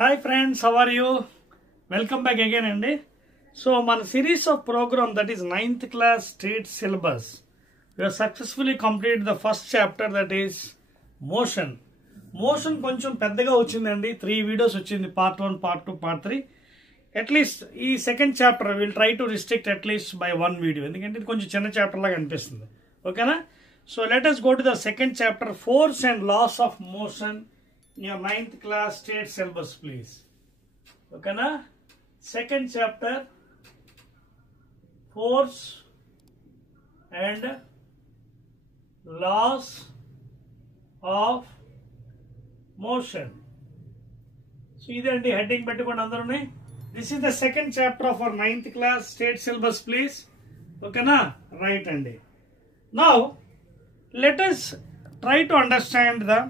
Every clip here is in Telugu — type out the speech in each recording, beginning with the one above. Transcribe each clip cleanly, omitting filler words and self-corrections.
Hi friends, how are you? Welcome back again అండి. So మన series of program that is 9th class state syllabus. We have successfully completed the first chapter that is motion. Motion కొంచెం పెద్దగా వచ్చిందండి. 3 videos వచ్చింది, part 1, part 2, part 3. At least ఈ second chapter we'll try to restrict at least by 1 video. ఎందుకంటే ఇది కొంచెం చిన్న chapter లాగా అనిపిస్తుంది. ఓకేనా? So let us go to the second chapter, force and laws of motion. In your 9th class state syllabus, please. Okay na? Second chapter, force and laws of motion. So idanti heading pettukondi andarune. This is the second chapter of our 9th class state syllabus, please. Okay na? Right andi. Now let us try to understand the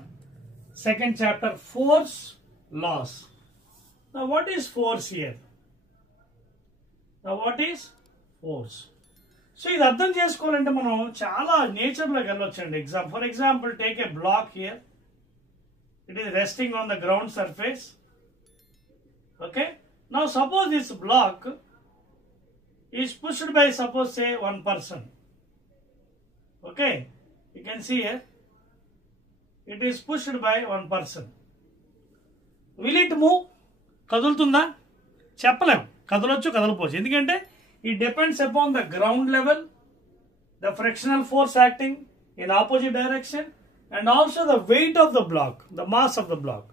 second chapter, force laws. Now what is force here? Now what is force? So ఇది అర్థం చేసుకోవాలంటే మనం చాలా నేచర్లోకి వెళ్ళొచ్చండి. For example, take a block here. It is resting on the ground surface. Okay. Now suppose this block is pushed by, suppose say, one person. Okay. You can see here. It is pushed by one person. Will it move? కదులుతుందా? చెప్పలేం. కదలొచ్చు, కదలపోవచ్చు. ఎందుకంటే it depends upon the ground level, the frictional force acting in opposite direction, and also the weight of the block, the mass of the block.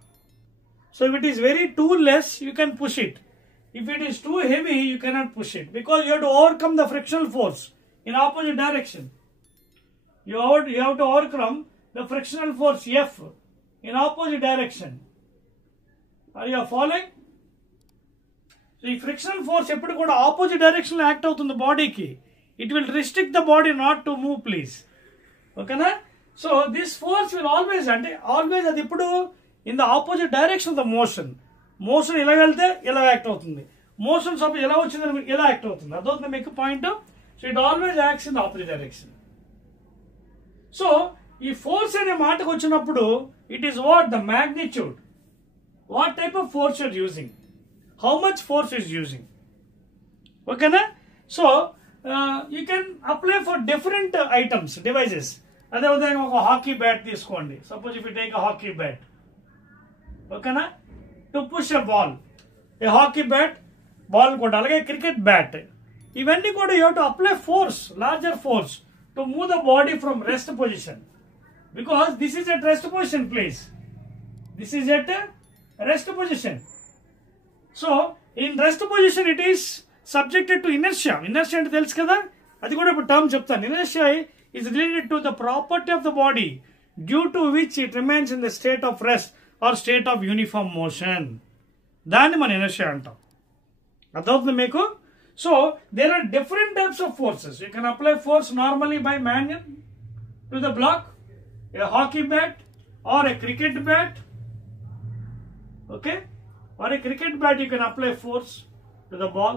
So if it is very too less, you can push it. If it is too heavy, you cannot push it, because you have to overcome the frictional force in opposite direction. You have to overcome the frictional force F in opposite direction. Are you following? So the frictional force ఎప్పుడు కూడా opposite direction లో యాక్ట్ అవుతుంది బాడీకి. It will restrict the body not to move, please. ఓకేనా? So this force will always అది ఇప్పుడు in the opposite direction of the motion. Motion ఇలా వెళ్తే ఇలా యాక్ట్ అవుతుంది. మోషన్ సపోజ్ ఎలా వచ్చిందని ఇలా యాక్ట్ అవుతుంది. అదవుతుంది మీకు point. So it always acts in the opposite direction. So ఈ ఫోర్స్ అనే మాటకు వచ్చినప్పుడు it is what the magnitude, what type of force you're using, how much force is using. ఓకేనా? So you can apply for different items, devices. అదేవిధంగా ఒక హాకీ బ్యాట్ తీసుకోండి. Suppose if you take a hockey bat, ఓకేనా, to push a ball, a hockey bat ball కూడా, అలాగే క్రికెట్ బ్యాట్, ఇవన్నీ కూడా you have to apply force, larger force to move the body from rest position. Because this is at rest position, please. This is at rest position. So in rest position it is subjected to inertia. Inertia అంటే తెలుసు కదా, అది కూడా ఇప్పుడు టర్మ్ చెప్తాను. Inertia is related to the property of the body due to which it remains in the state of rest or state of uniform motion. దాన్ని మనం inertia అంటాం. అర్థమవుతుంది మీకు? So there are different types of forces. You can apply force normally by manual to the block, a hockey bat or a cricket bat. Okay, or a cricket bat you can apply force to the ball.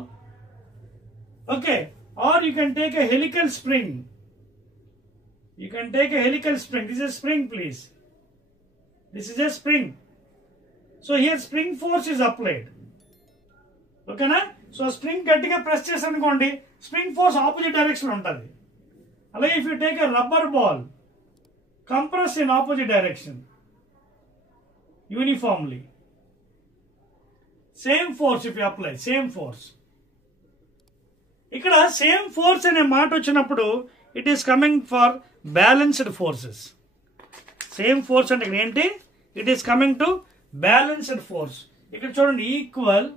Okay, or you can take a helical spring. You can take a helical spring. This is a spring, please. This is a spring. So here spring force is applied. Okay na? So spring గట్టిగా press చేసానుకోండి, spring force opposite direction ఉంటుంది. అలాగే if you take a rubber ball, compress in opposite direction uniformly, same force if you apply, same force. ఇక్కడ సేమ్ ఫోర్స్ అనే మాట వచ్చినప్పుడు it is coming for balanced forces. Same force అంటే ఇక్కడ ఏంటి? It is coming to balanced force. ఇక్కడ చూడండి, equal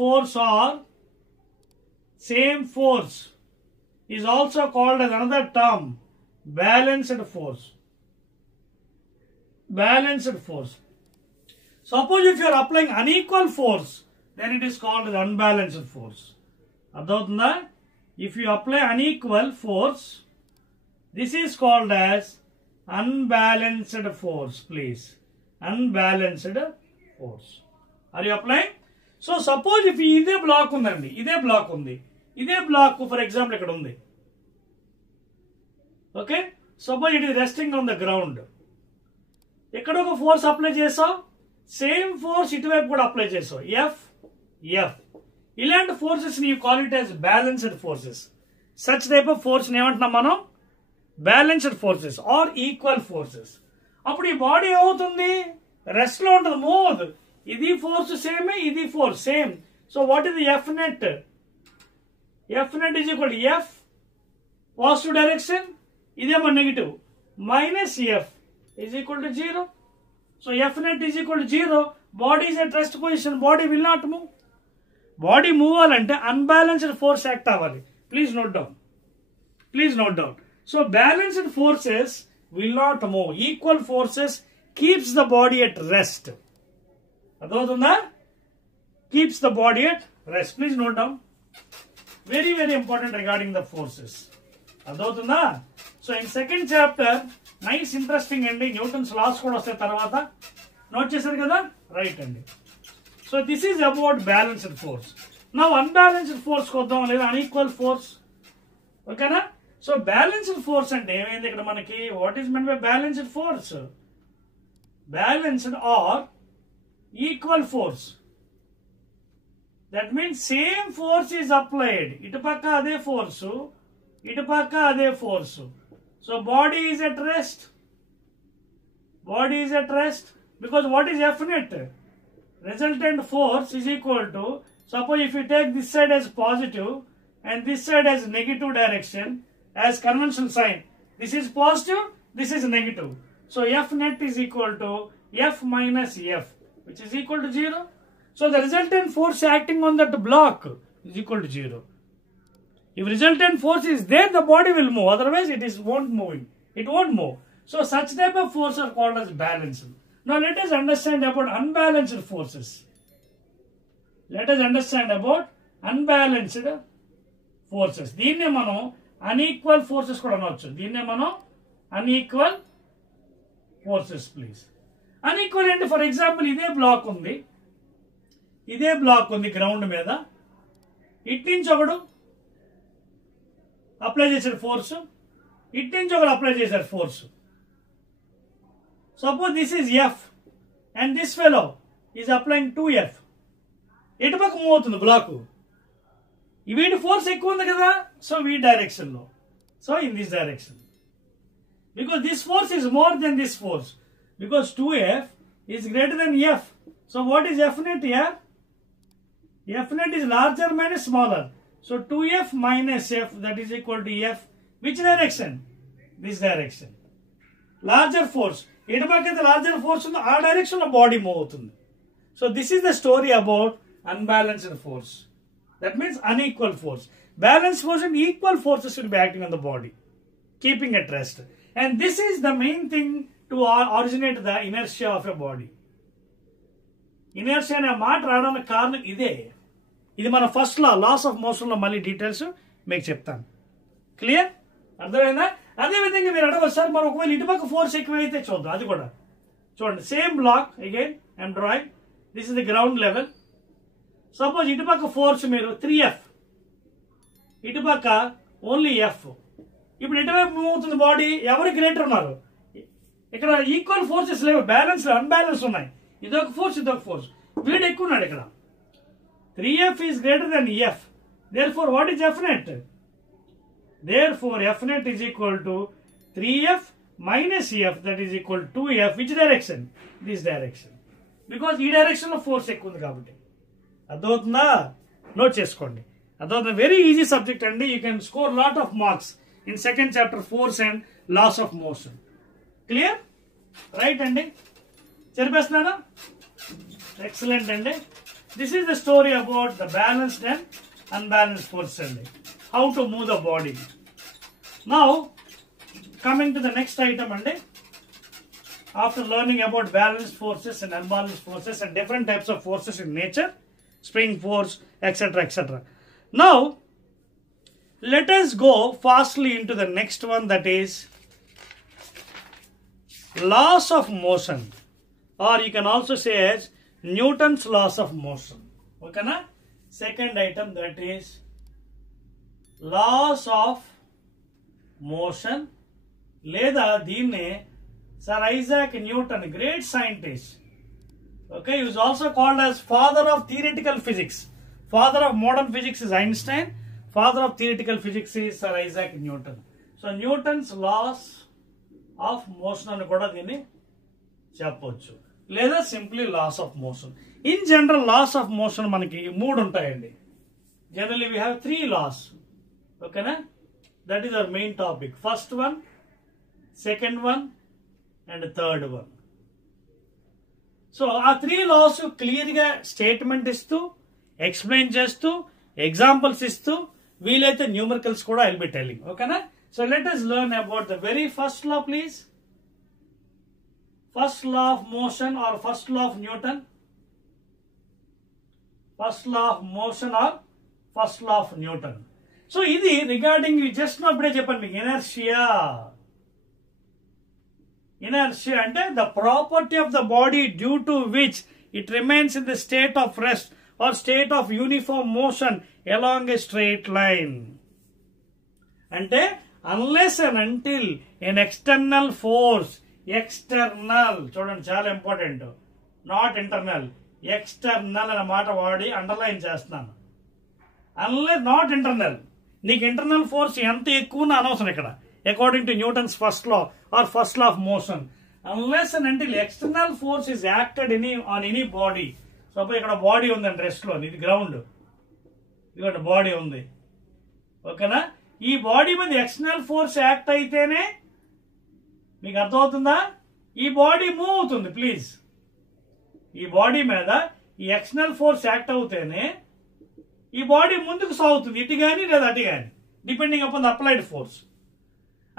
force or same force is also called as another term, balanced force. Balanced force. Suppose if you are applying unequal force, then it is called as unbalanced force. Adotna, if you apply unequal force, this is called as unbalanced force, please. Unbalanced force. Are you applying? So suppose if ఇదే బ్లాక్ ఉందండి, ఇదే బ్లాక్ ఫర్ ఎగ్జాంపుల్ ఇక్కడ ఉంది. Okay, suppose it is resting on the ground. ఇక్కడ ఒక ఫోర్స్ అప్లై చేసావు, సేమ్ ఫోర్స్ ఇటువైపు కూడా అప్లై చేసావు, ఎఫ్ ఎఫ్. ఇలాంటి ఫోర్సెస్ ని you call it as balanced forces. Such type of force ఏమంటున్నాం మనం? Balanced forces or equal forces. అప్పుడు ఈ బాడీ ఏమవుతుంది? రెస్ట్ లో ఉంటుంది, మూవ్. ఇది ఫోర్స్ సేమ్, ఇది force same. So what is the F net? F net is equal to F positive direction, ఇదేమో negative, minus F is equal to 0. So F net is equal to 0. Body is at rest position, body will not move. Body move అవ్వాలంటే అన్బ్యాలెన్స్డ్ ఫోర్స్ యాక్ట్ అవ్వాలి. Please note down, please note down. So balanced forces will not move. Equal forces keeps the body at rest. అర్థమవుతుందా? Keeps the body at rest. Please note down. Very very important regarding the forces. అర్థమవుతుందా? So in second chapter nice interesting అండి. న్యూటన్స్ లాస్ కూడా వస్తాయి తర్వాత. నోట్ చేశారు కదా? రైట్ అండి. So this is about balanced force. Now unbalanced force కొద్దాం, లేదా అన్ఈక్వల్ ఫోర్స్. ఓకేనా? సో బ్యాలెన్స్డ్ ఫోర్స్ అంటే ఏమైంది ఇక్కడ మనకి? What is meant by balanced force? Balanced or equal force. That means same force is applied. ఇటు పక్క అదే ఫోర్సు, ఇటు పక్క అదే force. So body is at rest. Body is at rest because what is F net? Resultant force is equal to, suppose if you take this side as positive and this side as negative direction, as conventional sign, this is positive, this is negative. So F net is equal to F minus F, which is equal to 0. So the resultant force acting on that block is equal to 0. If resultant force is there, the body will move. Otherwise, won't move. It won't move. So such type of forces are called as balanced. Now let us understand about unbalanced forces. Let us understand about unbalanced forces. దీన్నే మనం unequal forces కూడా అనొచ్చు. దీన్నే మనం unequal forces, please. Unequal అంటే ఫర్ ఎగ్జాంపుల్ ఇదే బ్లాక్ ఉంది గ్రౌండ్ మీద. ఇటు నుంచి ఒకడు అప్లై చేశారు ఫోర్స్, ఇటు నుంచి ఒకడు అప్లై చేశారు force. Suppose this is F and this fellow is applying 2F. ఎటు పక్క మూవ్ అవుతుంది బ్లాక్? వీటి ఫోర్స్ ఎక్కువ ఉంది కదా, సో వీ డైరెక్షన్ లో, so in this direction. Because this force is more than this force. Because 2F is greater than F. So what is F net here? F net is larger minus smaller. So 2F minus F, that is equal to F. Which direction? This direction. Larger force. ఎటు పక్క అయితే లార్జర్ ఫోర్స్ ఉందో ఆ డైరెక్షన్ లో బాడీ మూవ్ అవుతుంది. So this is the story about unbalanced force. That means unequal force. Balance force and equal forces will be acting on the body, keeping at rest. And this is the main thing to originate the inertia of a body. Inertia అనే మాట రావడానికి కారణం ఇదే. ఇది మన ఫస్ట్ లాస్ ఆఫ్ మోషన్ లో మళ్ళీ డీటెయిల్స్ మీకు చెప్తాను. క్లియర్? అర్థమైందా? అదే విధంగా మీరు అడగవచ్చు సార్, మరి ఒకవేళ ఇటుపక్క ఫోర్స్ ఎక్కువైతే చూద్దాం. అది కూడా చూడండి. Same block again I'm drawing. This is the ground level. Suppose ఇటుపక్క ఫోర్స్ మీరు 3F, ఇటుపక్క ఓన్లీ F. ఇప్పుడు ఇటువైపు మూవ్ అవుతుంది బాడీ. ఎవరు గ్రేటర్ ఉన్నారు? ఇక్కడ ఈక్వల్ ఫోర్సెస్ లేవు, బ్యాలెన్స్ అన్బ్యాలెన్స్ ఉన్నాయి. ఇదొక ఫోర్స్, ఇదొక ఫోర్స్. వీడు ఎక్కువ ఉన్నాడు ఇక్కడ. 3F is greater than F. Therefore, what is F net? Therefore, F net is equal to 3F minus F, that is equal to 2F. Which direction? This direction. Because ఈ డైరెక్షన్ లో ఫోర్స్ ఎక్కువ ఉంది కాబట్టి. అర్థమవుతుందా? నోట్ చేసుకోండి. అర్థమవుతుంది. వెరీ ఈజీ సబ్జెక్ట్ అండి. You can score lot of marks in second chapter force and laws of motion. Clear? Right అండి. చెప్పేస్తున్నాను. ఎక్సలెంట్ అండి. This is the story about the balanced and unbalanced force అండి. How to move the body. Now, coming to the next item, and after learning about balanced forces and unbalanced forces and different types of forces in nature, spring force, etc., etc. Now, let us go fastly into the next one, that is laws of motion, or you can also say as Newton's laws of motion. Okay, na? Second item, that is laws of motion, లేదా దీన్నే Sir Isaac Newton, great scientist. Okay, he was also called as father of theoretical physics. Father of modern physics is Einstein. Father of theoretical physics is Sir Isaac Newton. So Newton's laws of motion అని కూడా దీన్ని చెప్పొచ్చు, లేదా simply laws of motion. In general laws of motion మనకి 3 ఉంటాయండి. Generally we have 3 laws. ఓకేనా? That is our main topic. First one, second one and third one. So ఆ 3 laws క్లియర్గా స్టేట్మెంట్ ఇస్తూ, ఎక్స్ప్లెయిన్ చేస్తూ, ఎగ్జాంపుల్స్ ఇస్తూ, వీలైతే న్యూమరికల్స్ కూడా ఐ విల్ బి టెల్లింగ్. ఓకేనా? So let us learn about the very first law, please. First law of motion or first law of Newton. First law of motion or first law of Newton. So ఇది రిగార్డింగ్ జస్ట్ అప్పుడే చెప్పండి మీకు, ఇనర్షియా. ఇనర్షియా అంటే the property of the body due to which it remains in the state of rest or state of uniform motion along a straight line. అంటే unless and until an external force, external, చూడండి చాలా ఇంపార్టెంట్, నాట్ ఇంటర్నల్, ఎక్స్టర్నల్ అనే మాట వాడి అండర్లైన్ చేస్తున్నాను. unless నాట్ ఇంటర్నల్, నీకు ఇంటర్నల్ ఫోర్స్ ఎంత ఎక్కువ అనవసరం ఇక్కడ, according to Newton's first law or first law of motion. unless and until external force is acted on any body. Suppose ఇక్కడ బాడీ ఉందండి రెస్ట్లో, ఇది గ్రౌండ్, ఇదిగోండి బాడీ ఉంది. ఓకేనా? ఈ బాడీ మీద ఎక్స్టర్నల్ ఫోర్స్ యాక్ట్ అయితేనే, మీకు అర్థమవుతుందా, ఈ బాడీ మూవ్ అవుతుంది. ప్లీజ్, ఈ బాడీ మీద ఈ ఎక్స్టర్నల్ ఫోర్స్ యాక్ట్ అవుతేనే ఈ బాడీ ముందుకు సాగుతుంది, ఇటు కానీ లేదా అటు కానీ, depending upon the applied force.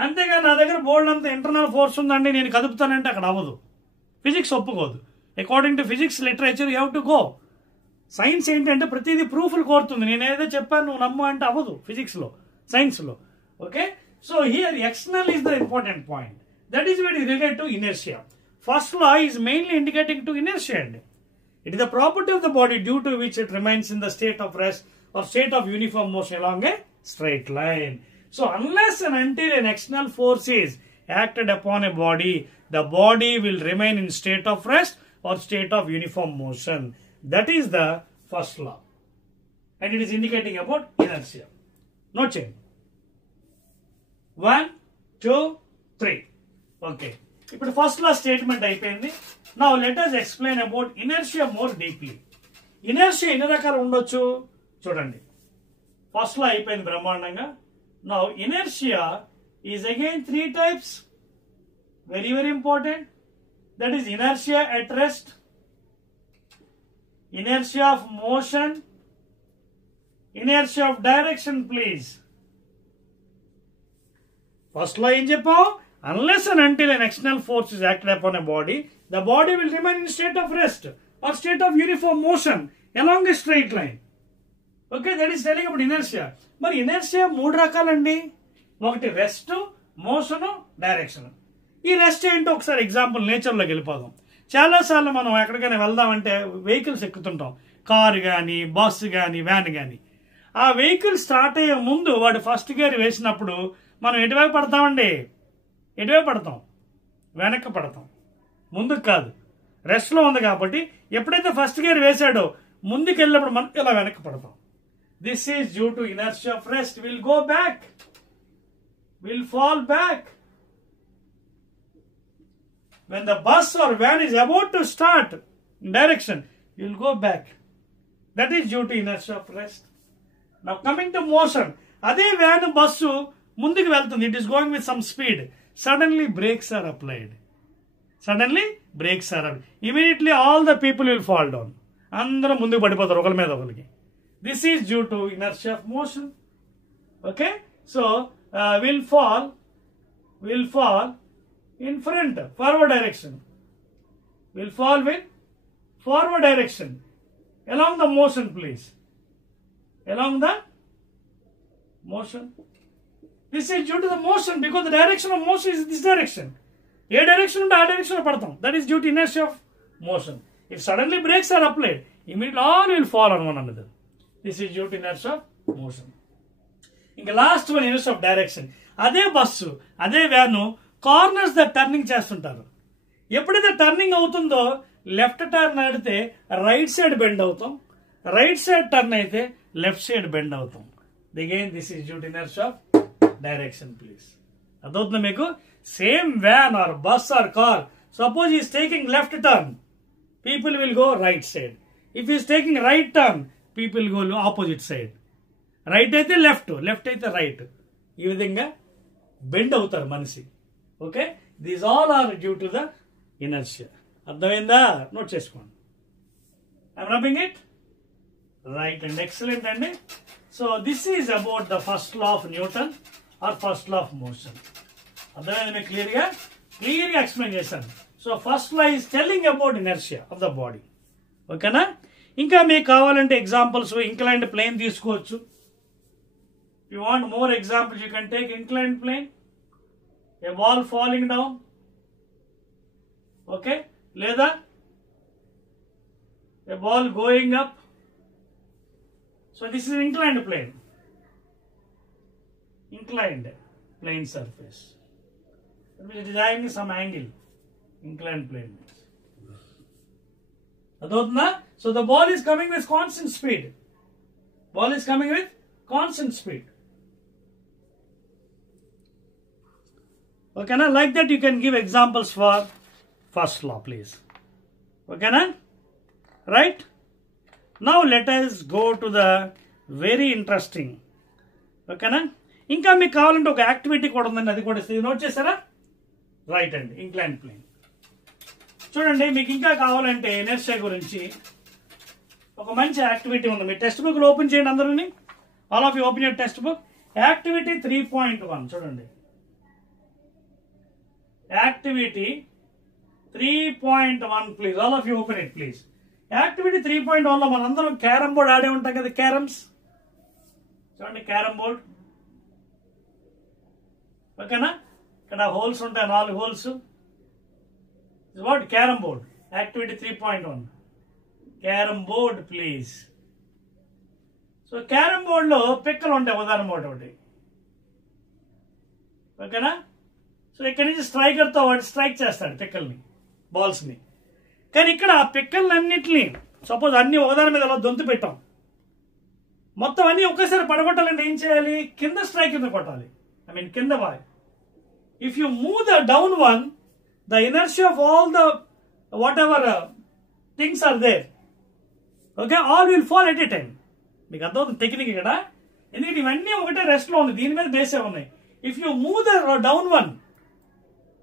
అంతేగాని నా దగ్గర బోర్డు అంతా ఇంటర్నల్ ఫోర్స్ ఉందండి నేను కదుపుతానంటే అక్కడ అవ్వదు. ఫిజిక్స్ ఒప్పుకోదు. According to physics literature you have to go. Science ఏంటంటే ప్రతిదీ ప్రూఫ్లు కోరుతుంది. నేను ఏదో చెప్పాను నువ్వు నమ్ము అంటే అవ్వదు ఫిజిక్స్లో, సైన్స్లో. Okay? So here external is the important point. That is very related to inertia. First law is mainly indicating to inertia అండి. It is the property of the body due to which it remains in the state of rest or state of uniform motion along a straight line. So unless and until an external force is acted upon a body, the body will remain in state of rest or state of uniform motion. That is the first law, and it is indicating about inertia. Note change. 1, 2, 3. Okay. ఇప్పుడు ఫస్ట్ లా స్టేట్మెంట్ అయిపోయింది. Now let us explain about inertia more deeply. Inertia ఎన్ని రకాలు ఉండొచ్చు చూడండి. ఫస్ట్ లా అయిపోయింది బ్రహ్మాండంగా. Now inertia is again 3 types. Very very important. That is inertia at rest, inertia of motion, inertia of direction. Please, first law em cheppam, unless and until an external force is acted upon a body, the body will remain in state of rest or state of uniform motion along a straight line. Okay, that is telling about inertia. మరి ఇనర్షియా 3 రకాలండి. ఒకటి రెస్ట్, మోషన్, డైరెక్షన్. ఈ రెస్ట్ ఏంటో ఒకసారి ఎగ్జాంపుల్ నేచర్లోకి వెళ్ళిపోదాం. చాలాసార్లు మనం ఎక్కడికైనా వెళ్దామంటే వెహికల్స్ ఎక్కుతుంటాం, కారు కానీ, బస్సు కానీ, వ్యాన్ కానీ. ఆ వెహికల్ స్టార్ట్ అయ్యే ముందు వాడు ఫస్ట్ గేర్ వేసినప్పుడు మనం ఎటువైపు పడతామండి? ఎటువైపు పడతాం? వెనక్కి పడతాం, ముందుకు కాదు. రెస్ట్లో ఉంది కాబట్టి ఎప్పుడైతే ఫస్ట్ గేర్ వేసాడో ముందుకు వెళ్ళినప్పుడు మనం ఇలా వెనక్కి పడతాం. This is due to inertia of rest. We'll go back. We'll fall back. When the bus or van is about to start in direction, you'll go back. That is due to inertia of rest. Now coming to motion. Ade van bussu munduku veltundi. It is going with some speed. Suddenly brakes are applied. Immediately all the people will fall down. Andaru munduku padipotaru okala meeda okaliki. This is due to inertia of motion. Okay, so we'll fall in front, forward direction. We'll fall with forward direction along the motion, please. Along the motion. This is due to the motion because the direction of motion is this direction. A direction and a direction padtam. That is due to inertia of motion. If suddenly brakes are applied, immediately all will fall on one another. This is due to inertia of motion. ఇంకా last one inertia of direction. అదే బస్సు, అదే వ్యాను కార్నర్స్ ద టర్నింగ్ చేస్తుంటారు. ఎప్పుడైతే టర్నింగ్ అవుతుందో లెఫ్ట్ టర్న్ ఆడితే రైట్ సైడ్ బెండ్ అవుతాం, రైట్ సైడ్ టర్న్ అయితే లెఫ్ట్ సైడ్ బెండ్ అవుతాం. Again this is due to inertia of direction. Please అదవుతుంది మీకు. Same van or bus or car, suppose is taking left turn, people will go right side. If is taking right turn, people go opposite side. Right అయితే లెఫ్ట్, లెఫ్ట్ అయితే రైట్. ఈ విధంగా బెండ్ అవుతారు మనిషి. Okay, these all are due to the inertia. అర్థమైందా? నోట్ చేసుకోండి. I'm rubbing it right and excellent అండి. So this is about the first law of Newton or first law of motion. అర్థమైంది మీకు? క్లియర్గా ఎక్స్ప్లెయిన్ చేశాను. So first law is telling about inertia of the body. ఓకేనా? ఇంకా మీకు కావాలంటే ఎగ్జాంపుల్స్ ఇంక్లైన్డ్ ప్లేన్ తీసుకోవచ్చు. You want more examples you can take inclined plane, a ball falling down. Okay, లేదా a ball going up. So this is inclined plane, inclined plane surface. It is having some angle. Inclined plane. Adotna. So the ball is coming with constant speed. Ball is coming with constant speed. Okay, na? Like that you can give examples for first law, please. Okay, na? Right? Now let us go to the very interesting. ఓకేనా? ఇంకా మీకు కావాలంటే ఒక యాక్టివిటీ కూడా ఉందండి, అది కూడా నోట్ చేశారా? రైట్ అండి, ఇంక్లైన్డ్ ప్లేన్. చూడండి, మీకు ఇంకా కావాలంటే ఇనర్షియా గురించి ఒక మంచి యాక్టివిటీ ఉంది. మీ టెక్స్ట్ బుక్ ఓపెన్ చేయండి అందరూని. All of you open your text book. Activity 3.1 చూడండి. Activity 3.1 please. All of you open it please. Activity 3.1 లో మనందరం క్యారమ్ బోర్డ్ ఆడే ఉంటాం కదా, క్యారమ్స్. చూడండి, క్యారమ్ బోర్డ్. ఓకేనా? ఇక్కడ హోల్స్ ఉంటాయి, 4 holes. What? Carrom board. Activity 3.1 carrom board please. So carom board లో పిక్కలు ఉంటాయి, ఉదాహరణ ఒకటి. ఓకేనా? సో ఇక్కడ నుంచి స్ట్రైకర్ తో వాడు స్ట్రైక్ చేస్తాడు పిక్కల్ని, బాల్స్ ని. కానీ ఇక్కడ ఆ పిక్కలన్నింటినీ సపోజ్ అన్ని ఒకదాని మీద అలా దొంతు పెట్టాం, మొత్తం అన్ని ఒకేసారి పడగొట్టాలంటే ఏం చేయాలి? కింద స్ట్రైక్ కింద కొట్టాలి. ఐ మీన్ కింద boy. If you move the down one, the inertia of all the whatever things are there, okay, all will fall at a time. మీకు అర్థమవుతుంది టెక్నిక్ ఇక్కడ. ఎందుకంటే ఇవన్నీ ఒకటే రెస్ట్ లో ఉంది, దీని మీద బేసే ఉన్నాయి. If you move the down one,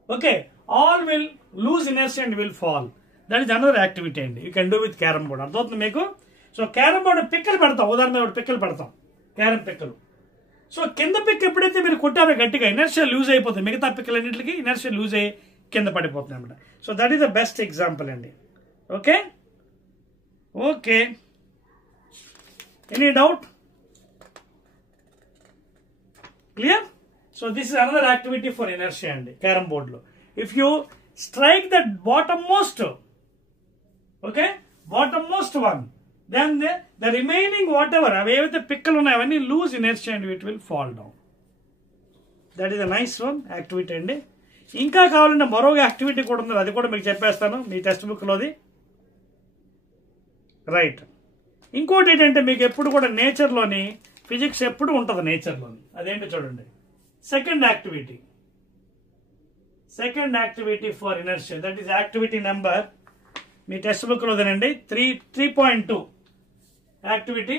okay, all will lose inertia and will fall. That is another activity అండి. You can do with carrom board. అర్థమవుతుంది మీకు? సో క్యారమ్ బోర్డ్ పిక్కలు పెడతాం, ఉదాహరణ ఒకటి పిక్కలు పెడతాం, క్యారమ్ పిక్కలు. సో కింద పిక్ ఎప్పుడైతే మీరు కొట్టారో గట్టిగా, ఇనర్షియా లూజ్ అయిపోతుంది. మిగతా పిక్కలన్నింటికి ఇనర్షియా లూజ్ అయ్యి కింద పడిపోతుంది అనమాట. So that is the best example అండి. Okay okay, any doubt? Clear? So this is another activity for inertia అండి క్యారమ్ బోర్డ్ లో. If you strike the bottom most, okay, bottom most one, then the remaining whatever avevate pickle unnay avanni lose inertia and it will fall down. That is a nice one activity andi. Inka kavalante maro activity kuda undi, adi kuda meeku cheppestanu mee text book lodi. Right. Inkoti entante meeku eppudu kuda nature loni physics eppudu untadi nature loni. Adenti chudandi. Second activity for inertia, that is activity number me text book లో తినండి 3.2. యాక్టివిటీ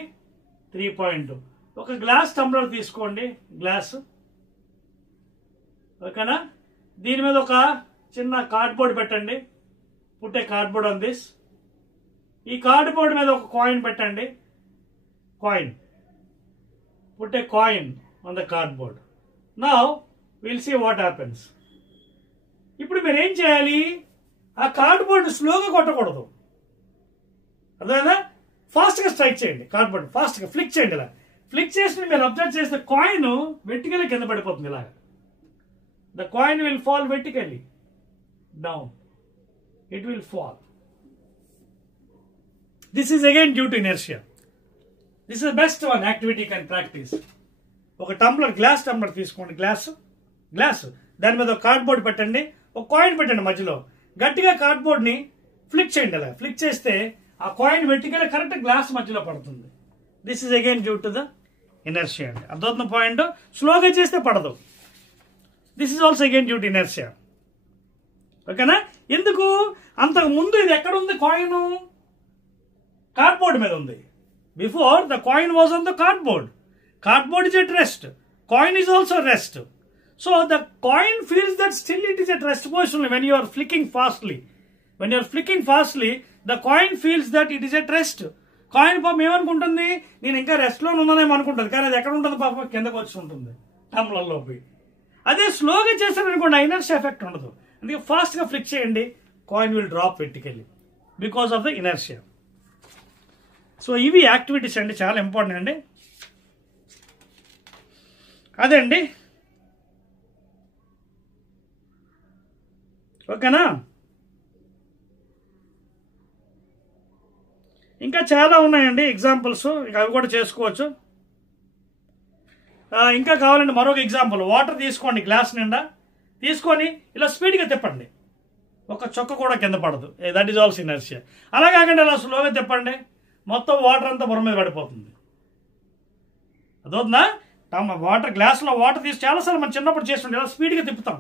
3.2. ఒక గ్లాస్ టంబ్లర్ తీసుకోండి, గ్లాస్. ఓకేనా? దీని మీద ఒక చిన్న కార్డ్బోర్డ్ పెట్టండి. Put the cardboard on this. ఈ కార్డ్బోర్డ్ మీద ఒక కాయిన్ పెట్టండి. Coin. Put the coin on the cardboard. Now will see what happens. ఇప్పుడు మీరు ఏం చేయాలి? ఆ కార్డ్బోర్డ్ స్లోగా కొట్టకూడదు, అదేనా? ఫాస్ట్ గా స్ట్రైక్ చేయండి. కార్డ్బోర్డ్ ఫాస్ట్ గా ఫ్లిక్ చేయండి. ఇలా ఫ్లిక్ చేసి మీరు అబ్జర్వ్ చేస్తే కాయిన్ వెర్టికల్లీ కింద పడిపోతుంది. ఇలాగా the coin will fall vertically down. It will fall. This is again due to inertia. This is best one activity can practice. ఒక టంబ్లర్, గ్లాస్ టంబ్లర్ తీసుకోండి. గ్లాస్ దాని మీద ఒక కార్డ్బోర్డ్ పెట్టండి, ఒక కాయిన్ పెట్టండి మధ్యలో, గట్టిగా కార్డ్బోర్డ్ని ఫ్లిక్ చేయండి. అలా ఫ్లిక్ చేస్తే ఆ కాయిన్ వెర్టికల్ కరెక్ట్ గ్లాస్ మధ్యలో పడుతుంది. This is again due to the inertia అండి. అర్థమవుతున్న పాయింట్. స్లోగా చేస్తే పడదు. This is also again due to inertia. ఓకేనా? ఎందుకు? అంతకు ముందు ఇది ఎక్కడ ఉంది? కాయిన్ కార్డ్బోర్డ్ మీద ఉంది. Before the coin was on the cardboard. Cardboard is at rest. Coin is also rest. So the coin feels that still it is at rest position when you are flicking fastly. When you are flicking fastly, the coin feels that it is at rest. Coin పాపం ఏమనుకుంటుంది? నేను ఇంకా రెస్ట్లో ఉన్నానేమో అనుకుంటుంది. కానీ అది ఎక్కడ ఉంటుంది పాపం? కిందకు వచ్చి ఉంటుంది టమ్లర్లో పోయి. అదే స్లోగా చేశారనుకోండి, ఇనర్షియా ఎఫెక్ట్ ఉండదు. అందుకే ఫాస్ట్గా ఫ్లిక్ చేయండి, coin will drop vertically because of the inertia. So ఇవి యాక్టివిటీస్ అండి, చాలా ఇంపార్టెంట్ అండి. అదే అండి. ఓకేనా? ఇంకా చాలా ఉన్నాయండి ఎగ్జాంపుల్స్, ఇంకా అవి కూడా చేసుకోవచ్చు. ఇంకా కావాలండి మరొక ఎగ్జాంపుల్. వాటర్ తీసుకోండి, గ్లాస్ నిండా తీసుకొని ఇలా స్పీడ్గా తిప్పండి, ఒక చొక్క కూడా కింద పడదు. That is also inertia. అలా కాకుండా ఇలా స్లోగా తిప్పండి, మొత్తం వాటర్ అంతా బుర్ర మీద పడిపోతుంది. అదవుతుందా? వాటర్ గ్లాస్లో వాటర్ తీసి చాలాసార్లు మనం చిన్నప్పుడు చేస్తుంటే ఇలా స్పీడ్గా తిప్పుతాం.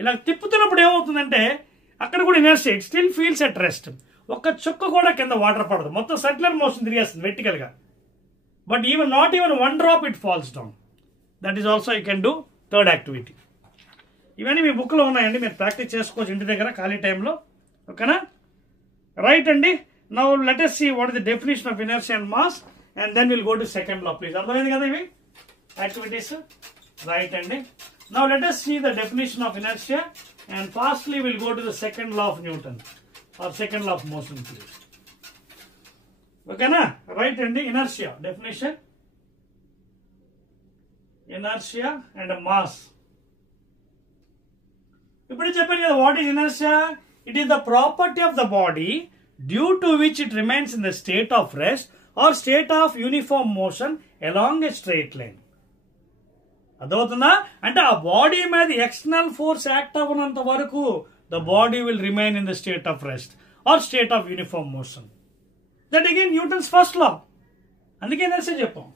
ఇలా తిప్పుతున్నప్పుడు ఏమవుతుందంటే అక్కడ కూడా inertia, it still feels at rest. ఒక్క చుక్క కూడా కింద వాటర్ పడదు, మొత్తం సర్క్యులర్ మోషన్ తిరిగేస్తుంది వెర్టికల్గా. But not even one drop it falls down. That is also you can do third activity. ఇవన్నీ మీ బుక్లో ఉన్నాయండి, మీరు ప్రాక్టీస్ చేసుకోవచ్చు ఇంటి దగ్గర ఖాళీ టైంలో. ఓకేనా? రైట్ అండి. Now let us see what is the definition of inertia and mass, and then we'll go to second law, please. అర్థమైంది కదా ఇవి activities? Right అండి. Now let us see the definition of inertia, and fastly we'll go to the second law of Newton or second law of motion, please. Okay na? Right అండి. Inertia definition, inertia and mass. ఇప్పుడు చెప్పాను కదా, what is inertia? It is the property of the body due to which it remains in the state of rest or state of uniform motion along a straight line. అర్థమవుతుందా? అంటే ఆ బాడీ మీద ఎక్స్టర్నల్ ఫోర్స్ యాక్ట్ అవ్వనంత వరకు the body will remain in the state of rest or state of uniform motion. That again Newton's first law. అందుకే ఇనర్షియా చెప్పాం.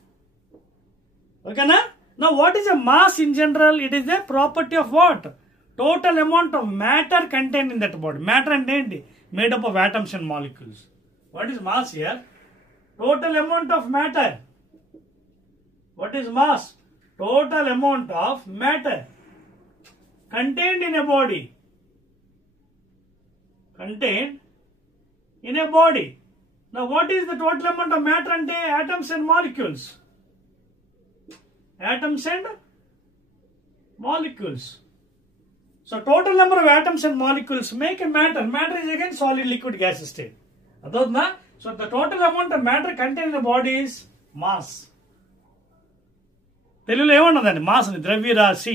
ఓకేనా? Now what is a mass in general? It is a property of what? Total amount of matter contain in that body. Matter అంటే ఏంటి? Made up of atoms and molecules. What is mass here? Total amount of matter. What is mass? Total amount of matter contained in a body. Contained in a body. Now what is the total amount of matter? Ante atoms and molecules. Atoms and molecules. So total number of atoms and molecules make a matter. Matter is again solid, liquid, gas state. Adhodna? So the total amount of matter contained in the body is mass. తెలుగులో ఏమన్నదండి? మాస్ అని, ద్రవ్యరాశి.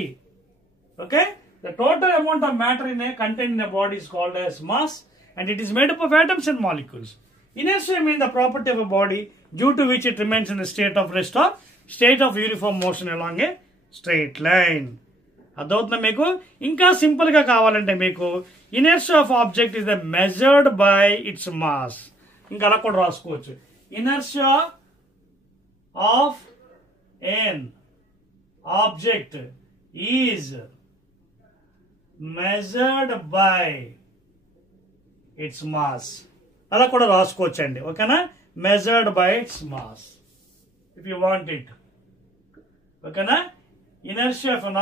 Okay? The total amount of matter in a content in a body is called as mass, and it is made up of atoms and molecules. Inertia means the property of a body due to which it remains in the state of rest or state of uniform motion along a straight line. అర్థమవుతుందా మీకు? ఇంకా సింపుల్ గా కావాలంటే మీకు inertia of object is the measured by its mass. ఇంకా అలా కూడా రాసుకోవచ్చు. Inertia of an object is measured by its mass. అలా కూడా రాసుకోవచ్చండి. ఓకేనా? measured by its mass if you want it. ఓకేనా? inertia of an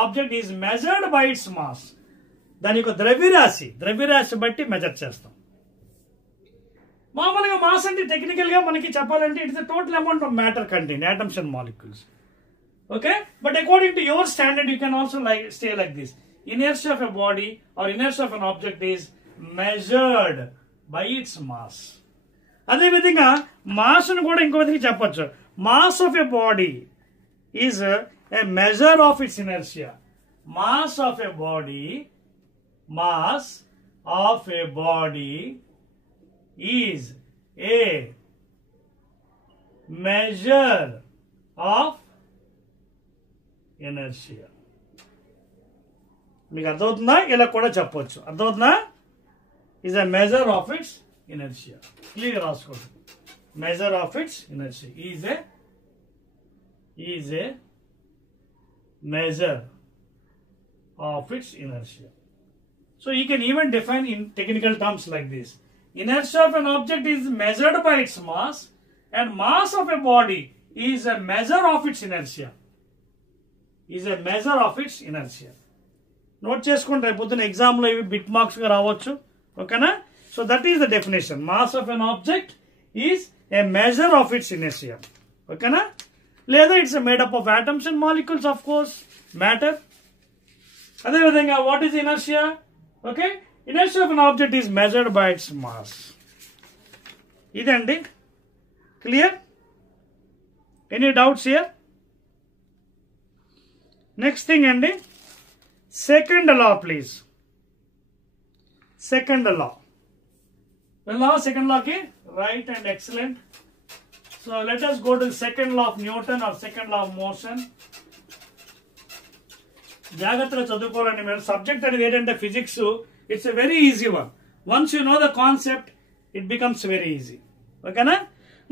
object is measured by its mass. దాని యొక్క ద్రవ్యరాశి బట్టి మెజర్ చేస్తాం. మామూలుగా మాస్ అంటే టెక్నికల్ గా మనకి చెప్పాలంటే it's the total amount of matter contain atoms and molecules. Okay? But according to your standard you can also stay like this. Inertia of a body or inertia of an object is measured by its mass. అదే విధంగా మాస్ ను కూడా ఇంకో విధంగా చెప్పొచ్చు. Mass of a body is a measure of its inertia. Mass of a body is a measure of inertia. మీకు అర్థమవుతుందా? ఇలా కూడా చెప్పొచ్చు. అర్థమవుతుందా? Is a measure of its inertia. Clear రాసుకోండి. Measure of its inertia is a measure of its inertia. So you can even define in technical terms like this. Inertia of an object is measured by its mass, and mass of a body is a measure of its inertia. Is a measure of its inertia. Note చేసుకుంటే పొద్దున ఎగ్జామ్ లో ఇవి బిట్ మార్క్స్ గా రావచ్చు. ఓకేనా? So that is the definition. Mass of an object is a measure of its inertia. ఓకేనా? లేదా it's made up of atoms and molecules, of course matter. అదేవిధంగా what is inertia? Okay, inertia of an object is measured by its mass. ఇదండి. Clear? Any doubts here? Next thing అండి, second law please. Second law వెళ్దామా? సెకండ్ లాకి. Right and excellent. So let us go to the second law of Newton or second law of motion. జాగ్రత్తగా చదువుకోవాలండి మీరు. సబ్జెక్ట్ అనేది ఏంటంటే physics, it's a very easy one. Once you know the concept it becomes very easy. ఓకేనా?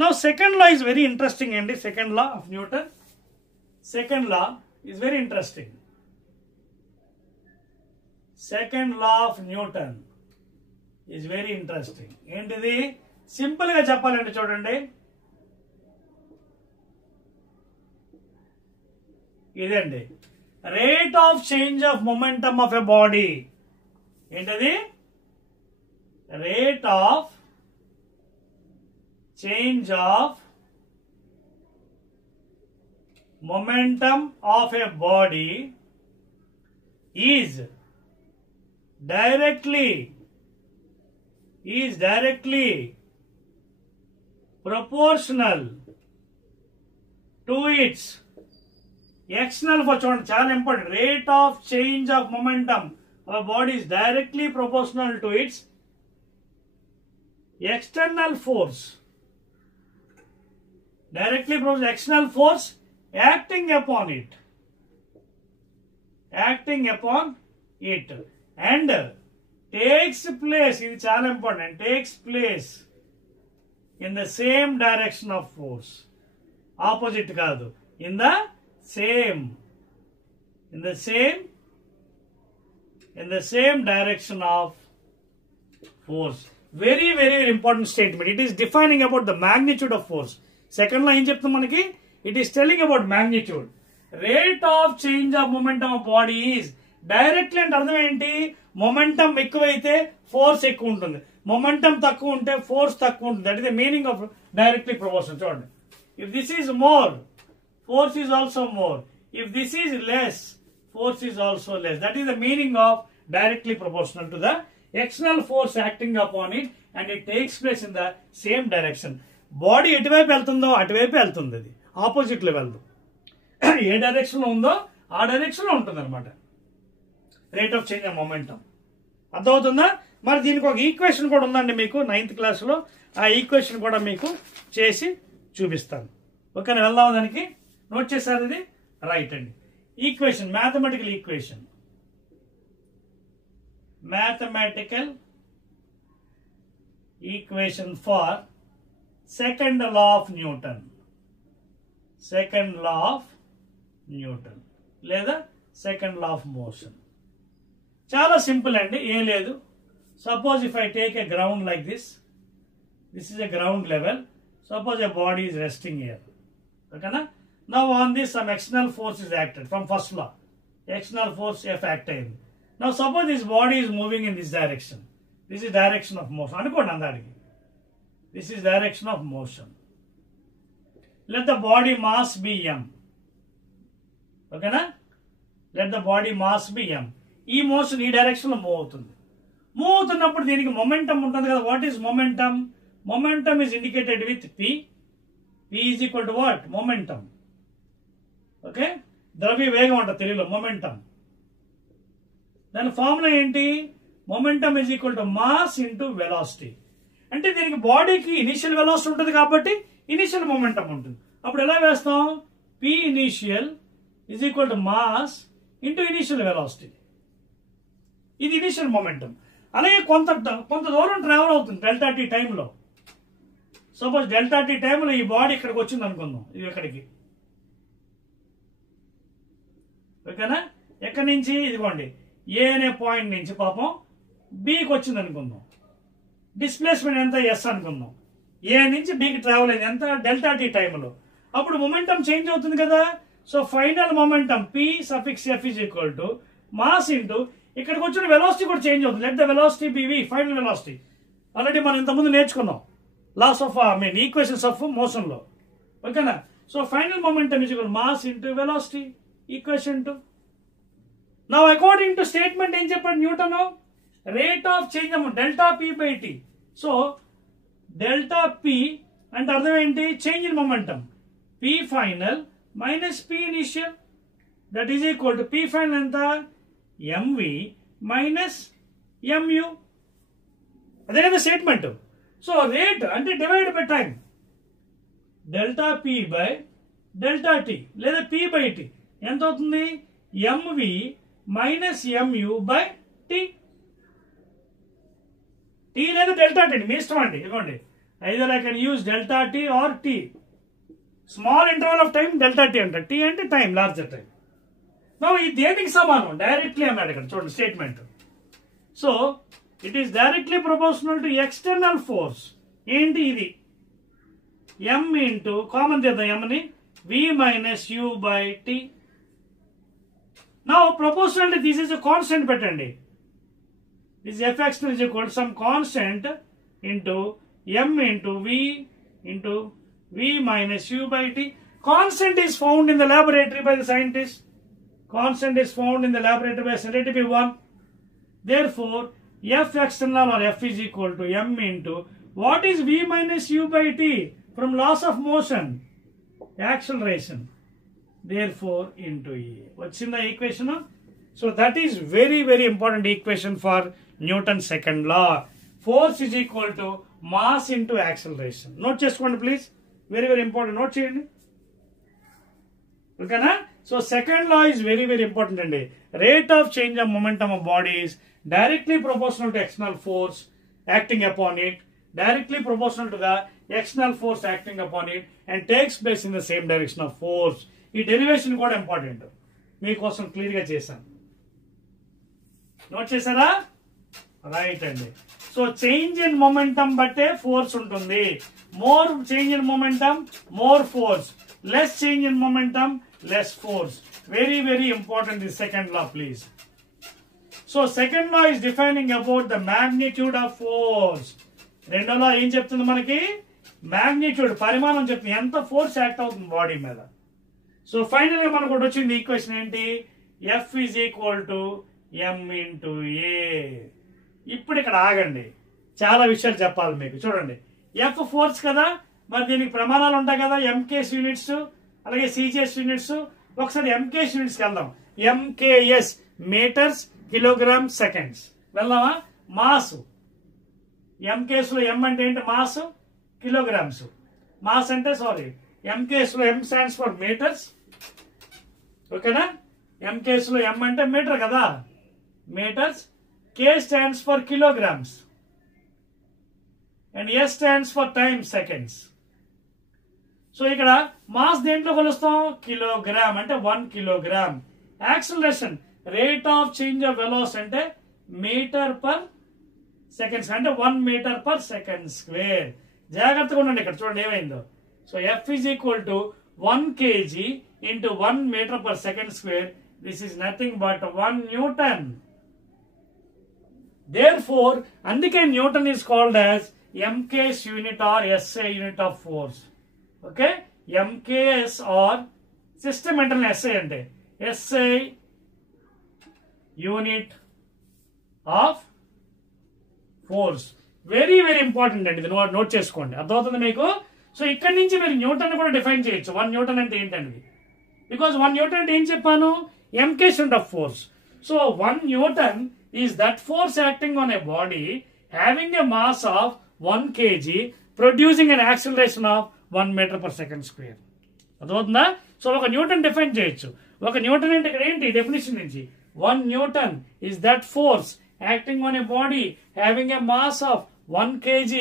Now second law is very interesting అండి. Second law of Newton. Second law is very interesting. Second law of Newton is very interesting. ఏంటిది? సింపుల్ గా చెప్పాలండి, చూడండి. ఇదండి, rate of change of momentum of a body. ఏంటది? Rate of change of momentum of a body is directly proportional to it's external force. చూడండి, చాలా important. Rate of change of momentum of body is directly proportional to it's external force. Directly proportional external force acting upon it. And takes place, ఇది చాలా important, takes place in the same direction of force. Opposite కాదు, in the same direction of force. Very important statement. It is defining about the magnitude of force. Second line చెప్తాం మనకి, it is telling about magnitude. Rate of change of momentum of body is directly అంటే అర్థం ఏంటి? మొమెంటం ఎక్కువైతే ఫోర్స్ ఎక్కువ ఉంటుంది, మొమెంటం తక్కువ ఉంటే ఫోర్స్ తక్కువ ఉంటుంది. That is the meaning of directly proportional. చూడండి, if this is more, force is also more. If this is less, force is also less. That is the meaning of directly proportional to the external force acting upon it, and it takes place in the same direction. Body ఎటువైపు వెళ్తుందో అటువైపు వెళ్తుంది, అది ఆపోజిట్ లో వెళ్దు. ఏ డైరెక్షన్ లో ఉందో ఆ డైరెక్షన్ లో ఉంటుంది అనమాట rate of change of momentum. అర్థమవుతుందా? మరి దీనికి ఒక ఈక్వేషన్ కూడా ఉందండి మీకు 9th క్లాస్లో. ఆ ఈక్వేషన్ కూడా మీకు చేసి చూపిస్తాను. ఓకేనా? వెళ్దాం దానికి. నోట్ చేశారు ఇది? రైట్ అండి. Equation, mathematical equation. Mathematical equation for second law of Newton. Second law of Newton లేదా సెకండ్ లా ఆఫ్ మోషన్. చాలా సింపుల్ అండి, ఏం లేదు. Suppose if I take a ground like this, this is a ground level. Suppose a body is resting here. Okay, na? Now on this some external force is acted from first law. External force F acted. Now suppose this body is moving in this direction. This is direction of motion. Anukondi andadiki. This is direction of motion. Let the body mass be m. Okay, na? Let the body mass be m. ఈ మోషన్ ఈ డైరెక్షన్ లో మూవ్ అవుతుంది. మూవ్ అవుతున్నప్పుడు దీనికి మొమెంటం ఉంటుంది కదా. What is momentum? Momentum is indicated with P. P is equal to what? Momentum. Okay? ద్రవ్య వేగం అంట తెలుగులో మొమెంటం. దాని ఫార్ములా ఏంటి? Momentum is equal to mass into velocity. అంటే దీనికి బాడీకి ఇనిషియల్ వెలాసిటీ ఉంటుంది కాబట్టి ఇనిషియల్ మొమెంటం ఉంటుంది. అప్పుడు ఎలా వేస్తాం? P initial is equal to mass into initial velocity. ఇది ఇనిషియల్ మొమెంటం. అలాగే కొంత దూరం ట్రావెల్ అవుతుంది డెల్టా టీ టైంలో. సపోజ్ డెల్టా టీ టైంలో ఈ బాడీ ఇక్కడికి వచ్చింది అనుకుందాం, ఇది ఇక్కడికి, ఓకేనా? ఎక్కడి నుంచి, ఇదిగోండి ఏ అనే పాయింట్ నుంచి పాపం బికి వచ్చింది అనుకుందాం. డిస్ప్లేస్మెంట్ ఎంత, ఎస్ అనుకుందాం. ఏ నుంచి బికి ట్రావెల్ అయింది ఎంత, డెల్టా టీ టైంలో. అప్పుడు మొమెంటం చేంజ్ అవుతుంది కదా. So final momentum P suffix F is equal to mass into ఇక్కడికి వచ్చిన వెలాసిటీ కూడా చేంజ్ అవుతుంది. Let the velocity be V, final velocity. Already మనం ఇంతకుముందు నేర్చుకున్నాం laws of equations of motion లో, ఓకేనా? So final momentum is equal mass into velocity equation two. Now according to statement ఏం చెప్పాడు Newton, rate of change delta P by T. So delta P అంటే అర్థం ఏంటి, change in momentum. P final minus P initial that is equal to P final ఎంత, ఎంవి మైనస్ ఎంయు. అదే కదా స్టేట్మెంట్. సో రేట్ అంటే divide by time, delta P by delta T లేదా పి బై టీ ఎంత అవుతుంది, MV minus MU by T. T లేదా డెల్టా టీ మీ ఇష్టం అండి. ఇదిగోండి, either I can use delta T or T. Small interval of time delta T అంటే, టీ అంటే టైం, లార్జర్ టైం. ఇది దేనికి సమానం, డైరెక్ట్లీ అన్నాడు ఇక్కడ చూడండి statement. So it is directly proportional to external force. ఏంటి ఇది, ఎం ఇంటూ కామన్ చేద్దాం ఎంని, V minus U by T. Now proportional this is a constant పెట్టండి. This fx is equal to some constant into m into v minus u by t. Constant is found in the laboratory by the scientist. Constant is found in the laboratory by let it be 1. Therefore, f external or f is equal to m into what is v minus u by t from laws of motion, acceleration. Therefore into E. What's in the equation? So that is very very important equation for Newton's second law. Force is equal to mass into acceleration. Note చేసుకోండి please. Very very important. Note చేయండి. Okay na? So second law is very very important అండి. Rate of change of momentum of body is directly proportional to external force acting upon it, directly proportional to the external force acting upon it, and takes place in the same direction of force. ఈ డెరివేషన్ కూడా ఇంపార్టెంట్, మీకోసం క్లియర్ గా చేశాను. నోట్ చేశారా? రైట్ అండి. సో చేంజ్ ఇన్ మొమెంటం బట్టే ఫోర్స్ ఉంటుంది. More change in momentum more force, less change in momentum less force. Very very important this second law please. So second law is defining about the magnitude of force. రెండో లా ఏం చెప్తుంది మనకి, మ్యాగ్నిట్యూడ్ పరిమాణం చెప్తుంది, ఎంత ఫోర్స్ యాక్ట్ అవుతుంది బాడీ మీద. సో ఫైనల్ గా మనకు వచ్చింది ఈక్వేషన్ ఏంటి, F is equal to M into A. ఇప్పుడు ఇక్కడ ఆగండి, చాలా విషయాలు చెప్పాలి మీకు. చూడండి, ఎఫ్ ఫోర్స్ కదా, మరి దీనికి ప్రమాణాలు ఉంటాయి కదా, ఎంకేఎస్ యూనిట్స్ అలాగే సిజిఎస్ యూనిట్స్. ఒకసారి ఎంకేఎస్ యూనిట్స్ వెళ్దాం. MKS meters kilogram seconds. వెళ్దామా? మాస్, ఎంకేఎస్ లో ఎం అంటే ఏంటి, మాస్, కిలోగ్రామ్స్. మాస్ అంటే సారీ ఎంకేఎస్ లో ఎం స్టాండ్స్ ఫర్ మీటర్స్, ఓకేనా? ఎంకేఎస్ లో ఎం అంటే మీటర్ కదా, meters. K stands for kilograms and S stands for time, seconds. So ఇక్కడ మాస్ దేంట్లో కొలుస్తాం, కిలోగ్రామ్ అంటే 1 kilogram. Acceleration rate of change of velocity అంటే మీటర్ పర్ సెకండ్స్ అంటే 1 మీటర్ పర్ సెకండ్ స్క్వేర్. జాగ్రత్తగా ఉండండి ఇక్కడ చూడండి ఏమైందో. So F is equal to 1 kg into 1 meter per second square. This is nothing but 1 Newton. Therefore, అందుకే Newton is called as MKS unit or SI unit of force. Okay? MKS or system internal SI అంటే SI unit of force. Very very important అండి, ఇది నోట్ చేసుకోండి, అర్థమవుతుంది మీకు. సో ఇక్కడ నుంచి మీరు న్యూటన్ కూడా డిఫైన్ చేయొచ్చు. 1 న్యూటన్ అంటే ఏంటండి, బికాస్ 1 న్యూటన్ అంటే ఏం చెప్పాను, MKS unit of force. So 1 Newton is that force acting on a body having a mass of 1 kg producing an acceleration of 1 meter per second square. అర్థమవుతుందా? సో ఒక న్యూటన్ డిఫైన్ చేయొచ్చు. ఒక న్యూటన్ అంటే ఇక్కడ ఏంటి డెఫినేషన్ నుంచి, 1 Newton is that force acting on a body having a mass of 1 kg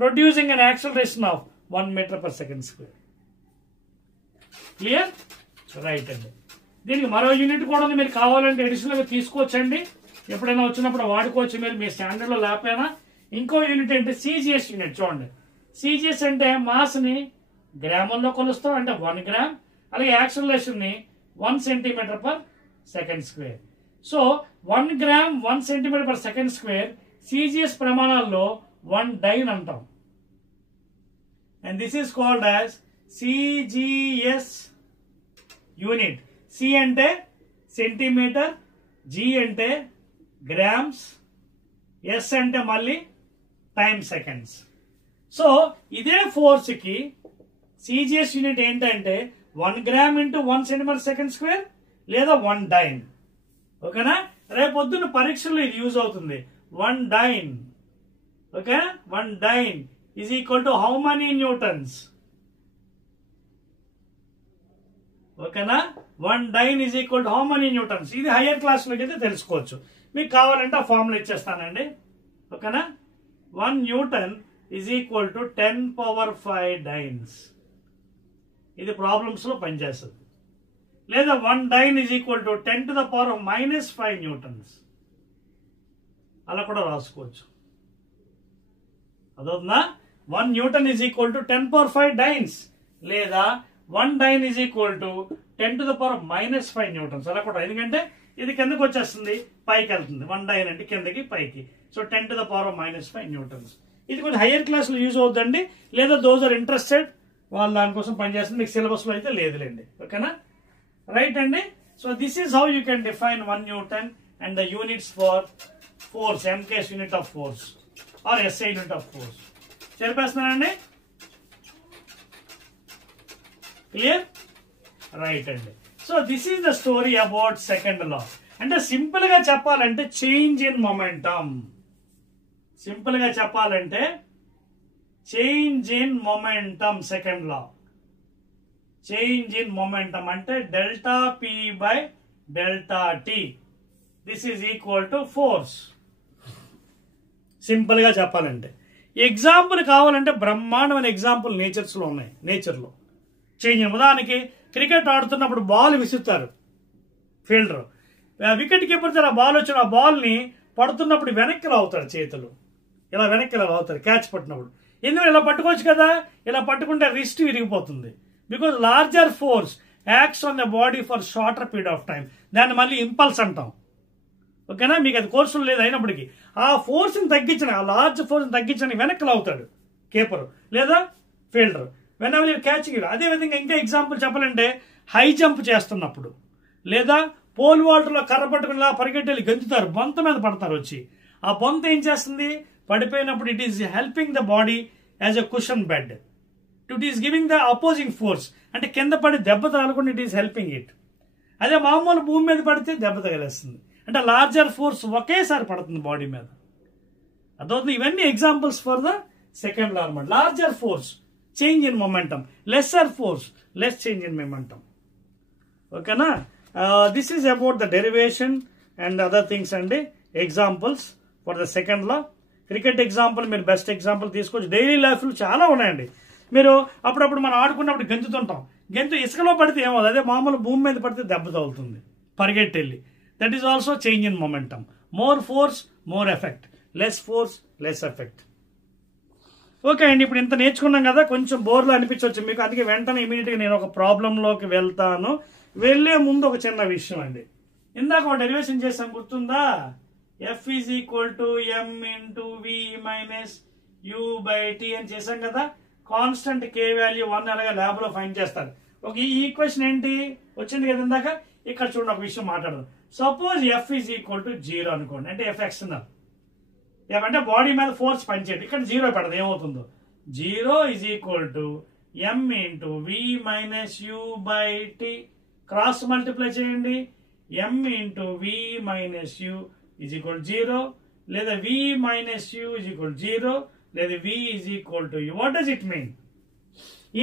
producing an acceleration of 1 meter per second square. Clear? Right అండి. దీనికి మరో యూనిట్ కూడా ఉంది, మీరు కావాలంటే అడిషనల్గా తీసుకోవచ్చండి, ఎప్పుడైనా వచ్చినప్పుడు వాడుకోవచ్చు మీరు మీ స్టాండర్డ్లో లేకపోయినా. ఇంకో యూనిట్ అంటే సిజిఎస్ యూనిట్. చూడండి, సిజిఎస్ అంటే మాస్ని గ్రాముల్లో కొలుస్తాం, అంటే 1 గ్రామ్. అలాగే యాక్సిలరేషన్ని 1 centimetre per second square. So 1 gram 1 centimetre per second square CGS ప్రమాణాల్లో 1 డైన్ అంటాం. And this is called as CGS unit. C అంటే సెంటీమీటర్, జి అంటే గ్రామ్స్, ఎస్ అంటే మళ్ళీ టైమ్ సెకండ్స్. సో ఇదే ఫోర్స్కి సిజిఎస్ యూనిట్ ఏంటంటే 1 gram into 1 centimeter second square లేదా 1 డైన్. ఓకేనా? రేపొద్దున పరీక్షల్లో ఇది యూజ్ అవుతుంది. 1 dyne, okay, 1 dyne is equal to how many Newtons? ఓకేనా? 1 dyne is equal to how many Newtons? ఇది హయ్యర్ క్లాస్లోకి అయితే తెలుసుకోవచ్చు. మీకు కావాలంటే ఆ ఫార్ములా ఇచ్చేస్తానండి. ఓకేనా? 1 Newton is equal to 10⁵ dynes. ఇది ప్రాబ్లమ్స్లో పనిచేస్తుంది. లేదా 1 dyne is equal to 10⁻⁻5 Newtons. అలా కూడా రాసుకోవచ్చు. అదవుతుందా? 1 Newton is equal to 10⁵ dynes, లేదా 1 dyne is equal to 10⁻⁻5 Newtons. అలా కూడా, ఎందుకంటే ఇది కిందకి వచ్చేస్తుంది, పైకి వెళ్తుంది. 1 డైన్ అంటే కిందకి పైకి. So 10⁻⁻5 Newtons. ఇది కొంచెం హయ్యర్ క్లాస్లో యూజ్ అవుతుందండి. లేదా దోస్ ఆర్ ఇంట్రెస్టెడ్ వాళ్ళు దానికోసం పనిచేస్తుంది. మీకు సిలబస్లో అయితే లేదులేండి. ఓకేనా? రైట్ అండి. So this is how you can define 1 newton and the units for force, MKS unit of force or SI unit of force. చెప్పేస్తున్నానండి. క్లియర్? రైట్ అండి. So this is the story about second law. అంటే సింపుల్ గా చెప్పాలంటే చేంజ్ ఇన్ మొమెంటం. సింపుల్ గా చెప్పాలంటే change in momentum. Second law change in momentum అంటే delta P by delta T. This is equal to force. Simple గా చెప్పాలంటే ఎగ్జాంపుల్ కావాలంటే బ్రహ్మాండమైన ఎగ్జాంపుల్ నేచర్స్ లో ఉన్నాయి. నేచర్లో చేంజ్. ఉదాహరణకి క్రికెట్ ఆడుతున్నప్పుడు బాల్ విసురుతారు ఫీల్డర్, వికెట్ కీపర్ ఆ బాల్ వచ్చిన ఆ బాల్ని పడుతున్నప్పుడు వెనక్కి లాగుతారు చేతులు, ఇలా వెనక్కి ఇలా లాగుతారు క్యాచ్ పట్టినప్పుడు. ఎందుకంటే ఇలా పట్టుకోవచ్చు కదా, ఇలా పట్టుకుంటే రిస్ట్ విరిగిపోతుంది. Because larger force acts on the body for shorter period of time. దాన్ని మళ్ళీ ఇంపల్స్ అంటాం. ఓకేనా? మీకు అది కోర్సులు లేదు అయినప్పటికీ ఆ ఫోర్స్ని తగ్గించిన, ఆ లార్జ్ ఫోర్స్ని తగ్గించని వెనక్కి లాగుతాడు కీపర్ లేదా ఫీల్డర్ వెనవర్ యూ క్యాచింగ్. అదేవిధంగా ఇంకా ఎగ్జాంపుల్ చెప్పాలంటే హై జంప్ చేస్తున్నప్పుడు, లేదా పోల్ వాల్టర్లో కర్ర పట్టుకుని ఇలా పరిగెట్టి గెంతుతారు, బొంత మీద పడతారు వచ్చి. ఆ బొంత ఏం చేస్తుంది? పడిపోయినప్పుడు it is helping the body as a cushion bed. It is giving the opposing force. అంటే కింద పడి దెబ్బ తగలకుండా ఇట్ ఈస్ హెల్పింగ్ ఇట్. అదే మామూలు భూమి మీద పడితే దెబ్బ తగిలేస్తుంది. అంటే లార్జర్ ఫోర్స్ ఒకేసారి పడుతుంది బాడీ మీద. అదవుతుంది. ఇవన్నీ examples for the second law అన్నమాట. Larger force change in momentum, lesser force less change in momentum. ఓకేనా? This is about the derivation and other things అండి. Examples for the second law. Cricket example మీరు బెస్ట్ ఎగ్జాంపుల్ తీసుకోవచ్చు. డైలీ లైఫ్లో చాలా ఉన్నాయండి. మీరు అప్పుడప్పుడు మనం ఆడుకున్నప్పుడు గెంతుతుంటాం. గెంతు ఇసుకలో పడితే ఏమవుతుంది? అదే మామూలు భూమి మీద పడితే దెబ్బ తగులుతుంది పరిగెట్టి వెళ్ళి. That is also change in momentum. More force more effect, less force less effect. Okay అండి, ఇప్పుడు ఇంత నేర్చుకున్నాం కదా, కొంచెం బోర్లో అనిపించవచ్చు మీకు. అందుకే వెంటనే ఇమీడియట్గా నేను ఒక ప్రాబ్లంలోకి వెళ్తాను. వెళ్లే ముందు ఒక చిన్న విషయం అండి. ఇందాక ఒక డెరివేషన్ చేసాం, గుర్తుందా? F is equal to M into V minus U by T అని చేసాం కదా. కాన్స్టెంట్ కే వాల్యూ 1 అలాగే ల్యాబ్ లో ఫైండ్ చేస్తారు. ఒక ఈ ఈక్వేషన్ ఏంటి వచ్చింది కదా ఇందాక. ఇక్కడ చూడండి, ఒక విషయం మాట్లాడదాం. Suppose F is equal to 0 అనుకోండి, అంటే ఎఫ్ ఎక్స్టర్నల్. అంటే బాడీ మీద ఫోర్స్ పనిచేయదు. ఇక్కడ 0 పెడదు, ఏమవుతుందో 0 is equal to M into V minus U by T. Cross multiply చేయండి. M into V minus U is equal 0, లేదా V minus U is equal 0, లేదా v is equal to u. What does it mean?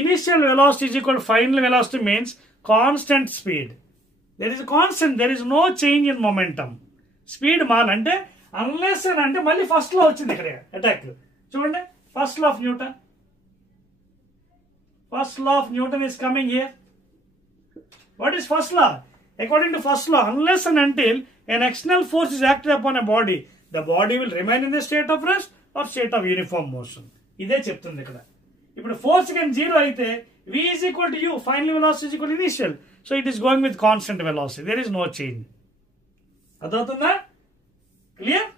Initial velocity is equal to final velocity means constant speed. There is a constant, there is no change in momentum. Speed mall అంటే అన్లెస్ అని అంటే మళ్ళీ ఫస్ట్ లా వచ్చింది ఇక్కడ అటాక్. చూడండి, first law of Newton. First law of Newton is coming here. What is first law? According to first law, unless and until an external force is acted upon a body, the body will remain in a state of rest or state of uniform motion. ఇదే చెప్తుంది ఇక్కడ. ఇప్పుడు ఫోర్స్ కానీ 0 అయితే v is equal to u, final velocity is equal to initial. So it is going with constant velocity. There is no change. అర్థమవుతుందా? క్లియర్?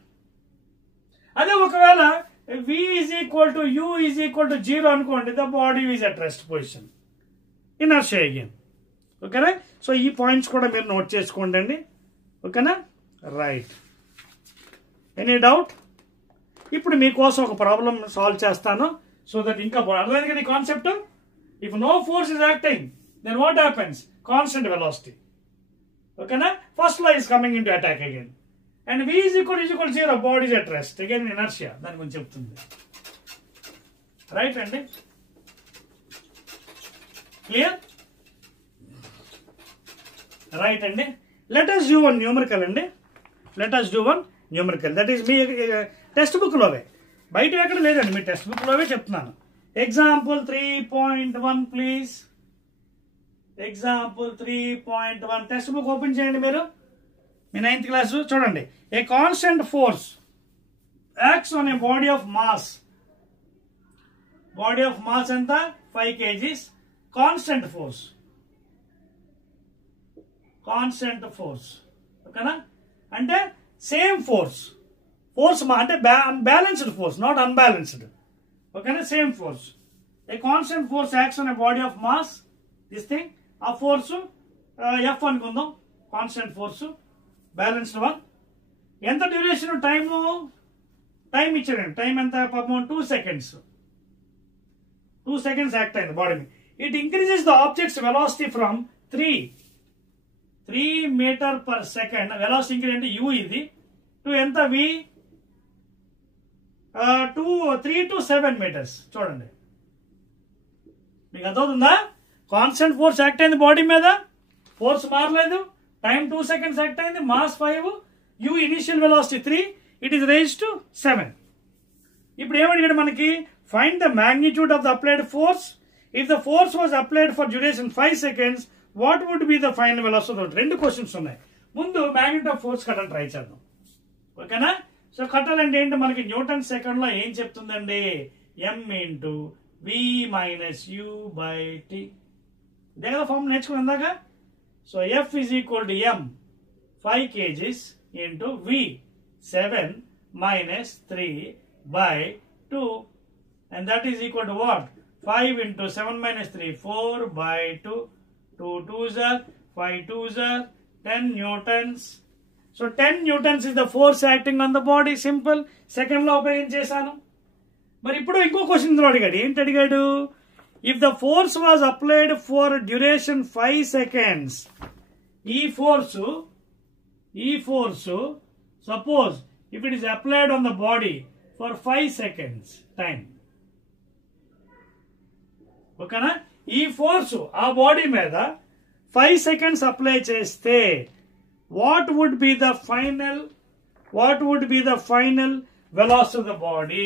అదే ఒకవేళ v is equal to u is equal to 0 అనుకోండి, the body is at rest position. Inertia again. ఓకేనా? సో ఈ పాయింట్స్ కూడా మీరు నోట్ చేసుకోండి అండి. ఓకేనా? రైట్. Any doubt? ఇప్పుడు మీకోసం ఒక ప్రాబ్లం సాల్వ్ చేస్తాను, సో దట్ ఇంకా అర్థమైంది కదా ఈ concept. If no force is acting, then what happens? Constant velocity. ఓకేనా? First law is coming in to attack again, and v is equal 0, body is at rest again, inertia దాని గురించి చెప్తుంది. రైట్ అండి? క్లియర్? రైట్ అండి. Let us do one numerical అండి. Let us do one numerical. That is మీ టెక్స్ట్ బుక్ లోవే, బయట ఎక్కడ లేదండి, మీ టెక్స్ట్ బుక్ లోవే చెప్తున్నాను. Example 3.1 please. Example 3.1 text book open చేయండి మీరు, మీ 9th క్లాస్. చూడండి, a constant force acts on a body of mass. Body of mass ఎంత? 5 kgs. Constant force, constant force. ఓకేనా? అంటే సేమ్ ఫోర్స్, ఫోర్స్ అంటే బ్యాలెన్స్డ్ ఫోర్స్, నాట్ అన్బ్యాలెన్స్డ్. ఓకేనా? Same force. A constant force acts on a body of mass. This thing, ఆ ఫోర్స్ ఎఫ్ అనుకుందాం, కాన్స్టెంట్ ఫోర్స్, బ్యాలెన్స్డ్ వన్. ఎంత డ్యూరేషన్? టైం ఇచ్చాడండి. టైం ఎంత? పాపం 2 seconds. 2 seconds యాక్ట్ అయింది body. It increases the object's velocity from 3 meter per second. Velocity increase అంటే u ఇది, టు ఎంత? v 3 to 7 meters. చూడండి, మీకు అర్థమవుతుందా? కాన్స్టెంట్ ఫోర్స్ యాక్ట్ అయింది బాడీ మీద, ఫోర్స్ మారలేదు, టైం 2 seconds యాక్ట్ అయింది, mass 5, u initial velocity 3, it is raised to 7. ఇప్పుడు ఏమడిగాడు మనకి? Find the magnitude of the applied force. If the force was applied for duration 5 seconds, what would be the final velocity? 2 questions ఉన్నాయి. ముందు మ్యాగ్నిట్యూడ్ ఆఫ్ ఫోర్స్ కట్టాలి, ట్రై చేద్దాం. ఓకేనా? సో కట్టాలంటే ఏంటి మనకి? న్యూటన్ సెకండ్ లో ఏం చెప్తుందండి? m into v minus u by t. ఇదే కదా ఫార్మ్ నేర్చుకుని ఇందాక. So f is equal to m 5 kgs into v 7 minus 3 by 2, and that is equal to what? 5 into 7 minus 3, 4 by 2. 2 2s are 5 2s are 10 newtons. So 10 newtons is the force acting on the body. Simple. Second law ఉపయోగించి చేశాను. మరి ఇప్పుడు ఇంకో క్వశ్చన్ ఇందులో అడిగాడు. ఏంటి అడిగాడు? If the force was applied for duration 5 seconds, ఈ force suppose if it is applied on the body for 5 seconds time. ఓకేనా? ఈ ఫోర్స్ ఆ బాడీ మీద 5 seconds అప్లై చేస్తే what would be the final velocity of the body?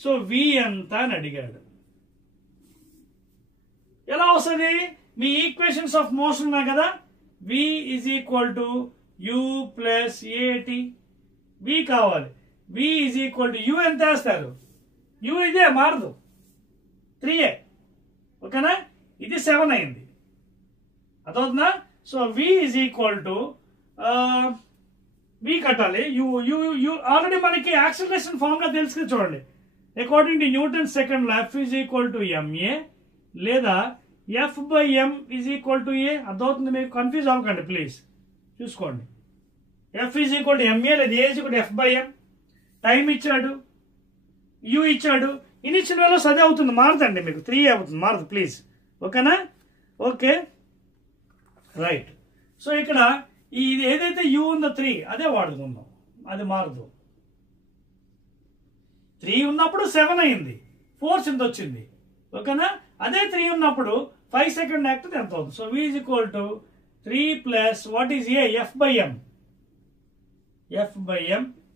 So v ఎంత అని అడిగాడు. ఎలా వస్తుంది? మీ ఈక్వేషన్స్ ఆఫ్ మోషన్ ఉన్నాయి కదా, v is equal to u plus at. v కావాలి, v is equal to u ఎంత వేస్తారు? u ఇదే మారదు, 3a. ఓకేనా? ఇది 7 అయింది, అదవుతుందా? So v is equal to v కట్టాలి. యూ ఆల్రెడీ మనకి యాక్సిలరేషన్ ఫార్ములా తెలుసు కదా, చూడండి. According to Newton second law f is equal to ma లేదా f by m is equal to a. అర్థమవుతుంది మీకు? కన్ఫ్యూజ్ అవ్వకండి ప్లీజ్, చూసుకోండి. f is equal to ma లేదా a is equal to f by m. Time ఇచ్చాడు, u ఇచ్చాడు, ఇనిషియల్ వెలాసిటీ అదే అవుతుంది, మారదండి మీకు, 3 అవుతుంది, మారదు ప్లీజ్. ఓకేనా? Okay, right. సో ఇక్కడ ఇది ఏదైతే u ఉందో 3 అదే వాడుకుందాం, అది మారదు. 3 ఉన్నప్పుడు 7 అయింది, ఫోర్స్ ఎంత వచ్చింది. ఓకేనా? అదే 3 ఉన్నప్పుడు 5 సెకండ్ యాక్ట్ ఎంత అవుతుంది? So v is equal to 3 plus what is a? f by m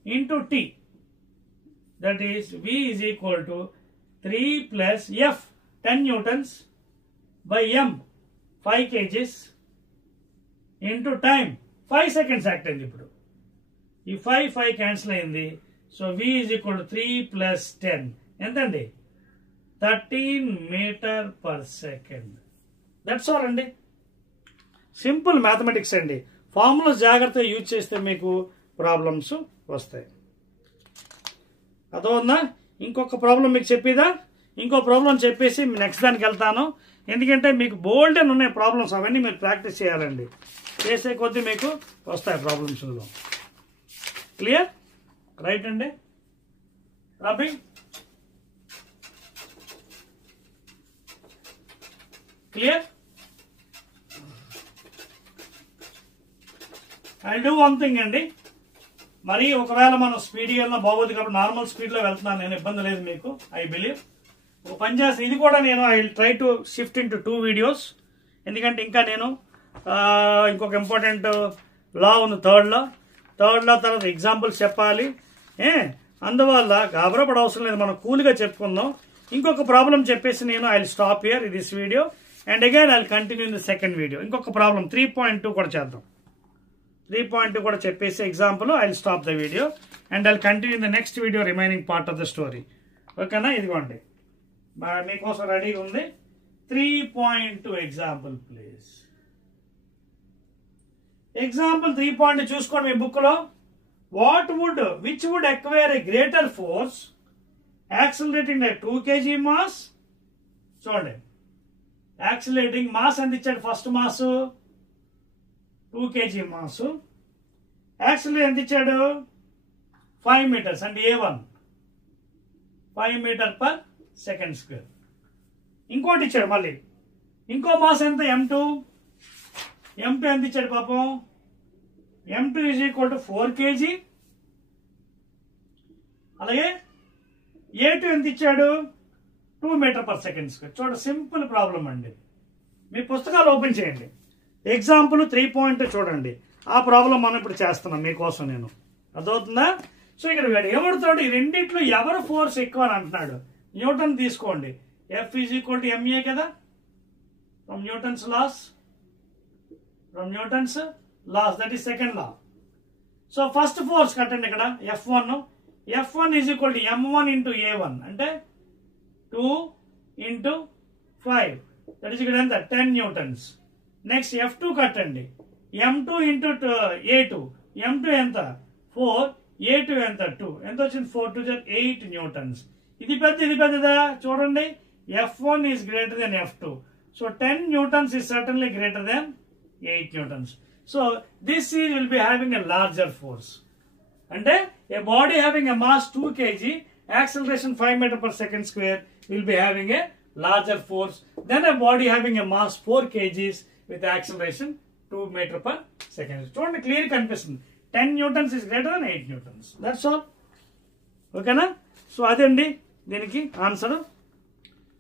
into t. That is V is equal to 3 plus F 10 newtons by M 5 kgs into time 5 seconds act అయింది. ఇప్పుడు ఈ 5 క్యాన్సిల్ అయింది. So V is equal to 3 plus 10 ఎంతండి 13 meter per second. That's all అండి. సింపుల్ మ్యాథమెటిక్స్ అండి. ఫార్ములాస్ జాగ్రత్తగా యూజ్ చేస్తే మీకు ప్రాబ్లమ్స్ వస్తాయి. అదోందా? ఇంకొక ప్రాబ్లం మీకు చెప్పేదా? ఇంకో ప్రాబ్లం చెప్పేసి నెక్స్ట్ దానికి వెళ్తాను. ఎందుకంటే మీకు బోల్డ్ అని ఉన్నాయి ప్రాబ్లమ్స్, అవన్నీ మీరు ప్రాక్టీస్ చేయాలండి. చేసే కొద్దీ మీకు వస్తాయి ప్రాబ్లమ్స్లో. క్లియర్? రైట్ అండి. Rabi clear? I do one thing అండి. మరి ఒకవేళ మనం స్పీడ్ వెళ్ళినా బాగోదు కాబట్టి నార్మల్ స్పీడ్లో వెళ్తున్నాను నేను, ఇబ్బంది లేదు మీకు. ఐ బిలీవ్ ఒక పని చేస్తే ఇది కూడా నేను I will try to shift in to 2 videos. ఎందుకంటే ఇంకా నేను ఇంకొక ఇంపార్టెంట్ లా ఉంది థర్డ్ లా తర్వాత ఎగ్జాంపుల్స్ చెప్పాలి. అందువల్ల గాబరపడ అవసరం లేదు, మనం కూల్గా చెప్పుకుందాం. ఇంకొక ప్రాబ్లం చెప్పేసి నేను I will stop here this video and again I will continue in the second video. ఇంకొక ప్రాబ్లం 3.2 కూడా చేద్దాం. 3.2 కూడా చెప్పేసి example I will stop the video and I will continue in the next video remaining part of the story. ఓకేనా? ఇదిగోండి మీకోసం రెడీగా ఉంది. 3.2 ఎగ్జాంపుల్ ప్లీజ్. ఎగ్జాంపుల్ 3.2 చూసుకోండి మీ బుక్ లో. Which would acquire a greater force accelerating a 2 kg mass. చూడండి యాక్సిలరేటింగ్ మాస్ ఎంత ఇచ్చాడు? First mass 2 kg mass. Accelerate ఎంత ఇచ్చాడు? 5 మీటర్స్ అంటే A1 5 meter per second square. ఇంకోటి ఇచ్చాడు మళ్ళీ, ఇంకో మాస్ ఎంత? M2 ఎంత ఇచ్చాడు పాపం? M2 is equal to 4 kg. అలాగే A2 ఎంత ఇచ్చాడు? 2 మీటర్ పర్ సెకండ్ స్క్వేర్. చూడ సింపుల్ ప్రాబ్లం అండి. మీ పుస్తకాలు ఓపెన్ చేయండి. ఎగ్జాంపుల్ 3.2 చూడండి. ఆ ప్రాబ్లం మనం ఇప్పుడు చేస్తున్నాం మీకోసం నేను. అర్థమవుతుందా? సో ఇక్కడ ఏమడుతాడు? ఈ రెండిట్లో ఎవరు ఫోర్స్ ఎక్కువ అని అంటున్నాడు. న్యూటన్ తీసుకోండి. F is equal to MA కదా, from Newton's laws that is second law. So first force కట్టండి ఇక్కడ F1 is equal to M1 into A1 అంటే 2 ఇంటూ 5 దట్ ఈస్ ఇక్కడ ఎంత 10 న్యూటన్స్. నెక్స్ట్ F2 కట్టండి. M2 into A2. M2 ఎంత 4, A2 ఎంత 2, ఎంత వచ్చింది 4 2 8 న్యూటన్స్. ఇది పెద్దదా? చూడండి F1 is greater than F2. So 10 newtons is certainly greater than 8 newtons. So this will be having a larger force. And a body having a mass 2 kg, acceleration 5 meter per second square will be having a larger force than a body having a mass 4 kgs with acceleration 2 meter per second. Don't clear confusion. 10 newtons is greater than 8 newtons. That's all. Okay na? So adandi దీనికి answer.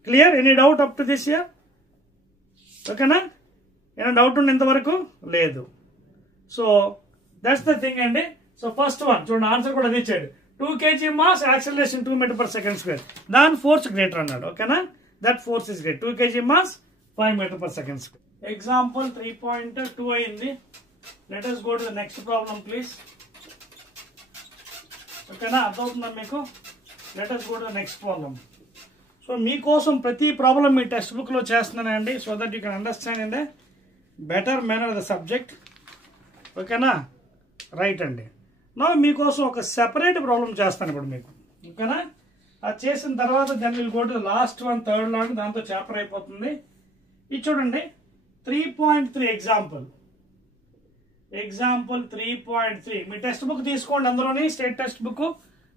Clear? Any doubt up to this year? ఓకేనా? ఏమైనా డౌట్ ఉండి ఇంతవరకు? లేదు. సో దట్స్ ద థింగ్ అండి. సో ఫస్ట్ వన్ చూడండి, ఆన్సర్ కూడా అది ఇచ్చాడు. 2 kg mass acceleration 2 meter per second square. దాని ఫోర్స్ గ్రేటర్ అన్నాడు. ఓకేనా? That force is great. 2 kg mass 5 meter per second square. Example 3.2 అయింది. Let us go to the next problem please. ఓకేనా? అర్థమవుతుందా మీకు? Let us go to the next problem. So మీకోసం ప్రతి ప్రాబ్లం మీ టెక్స్ట్ బుక్ లో చేస్తున్నానండి, so that you can understand in the better manner the subject. ఓకేనా? రైట్ అండి. నా మీకోసం ఒక సెపరేట్ ప్రాబ్లం చేస్తాను ఇప్పుడు మీకు. ఓకేనా? అది చేసిన తర్వాత then will go to the last one, third long, దాంతో చాప్టర్ అయిపోతుంది. ఇది చూడండి 3.3 ఎగ్జాంపుల్ 3.3 మీ టెక్స్ట్ బుక్ తీసుకోండి. అందులోని state text book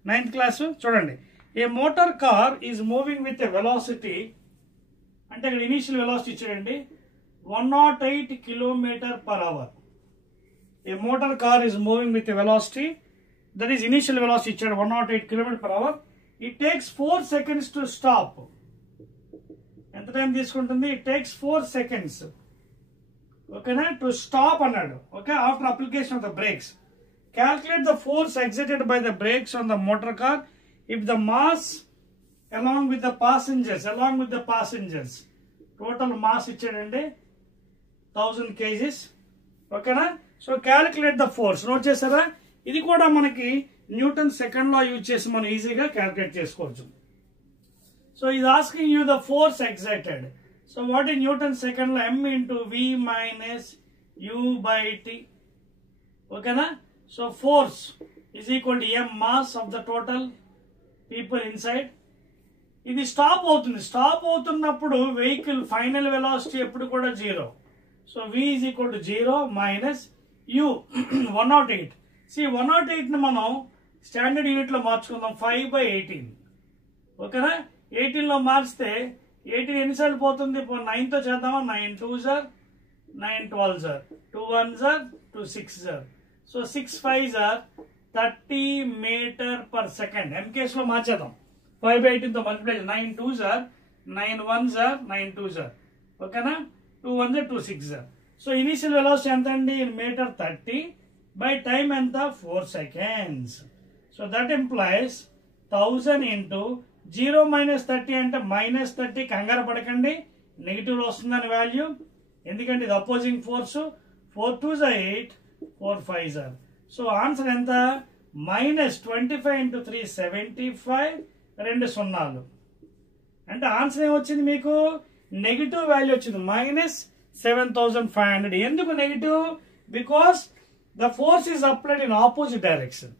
9th class. చూడండి, a motor car is moving with a velocity, అంటే ఇక్కడ ఇనీషియల్ వెలాసిటీ ఇచ్చాడండి 108 km/h. A motor car is moving with a velocity, that is initial velocity ఇచ్చాడు 108 km/h. It takes 4 seconds to stop. ఎంత టైం తీసుకుంటుంది? It takes 4 seconds. ఓకేనా? టు స్టాప్ అన్నాడు. Okay, after application of the brakes calculate the force exerted by the brakes on the motor car if the mass along with the passengers total mass ఇచ్చాడండి 1000 kgs. ఓకేనా? So calculate the force note చేసారా? ఇది కూడా మనకి న్యూటన్ సెకండ్ లా యూజ్ చేసి మనం ఈజీగా క్యాలిక్యులేట్ చేసుకోవచ్చు. సో ఇది asking you the force excited. So what in Newton second law? m into v minus u by t. ఓకేనా? So force is equal to m mass of the total people inside. ఇది స్టాప్ అవుతుంది. స్టాప్ అవుతున్నప్పుడు వెహికల్ ఫైనల్ వెలాసిటీ ఎప్పుడు కూడా 0. So v is equal to 0 minus u 108. See 108 ని మనం స్టాండర్డ్ యూనిట్ లో మార్చుకుందాం 5/18. ఓకేనా? 18 లో మార్చితే 18 ఎన్నిసార్లు పోతుంది? 9 తో చేద్దామా? 9 2s are 9 12s are 2 1s are 2 6s are. So 6 5s are 30 meter per second. MKs లో మార్చేద్దాం. 5/18 తో multiply 9 2s are 9 1s are 9 2s are. ఓకేనా? 2 1s are 2 6s are. So initial velocity ఎంత అండి? మీటర్ 30 బై టైం ఎంత? 4 seconds. So that employees 1000 into 0 minus 30 అంటే -30. కంగారు పడకండి, నెగిటివ్ లో వస్తుందని వాల్యూ. ఎందుకంటే ఇది opposing force. 4 2s are 8 4 5s are. So answer ఎంత? -25 into 3 75. 2 సున్నాలు అంటే ఆన్సర్ ఏమొచ్చింది మీకు? నెగిటివ్ వాల్యూ వచ్చింది -7500. ఎందుకు negative? Because the force is applied in opposite direction.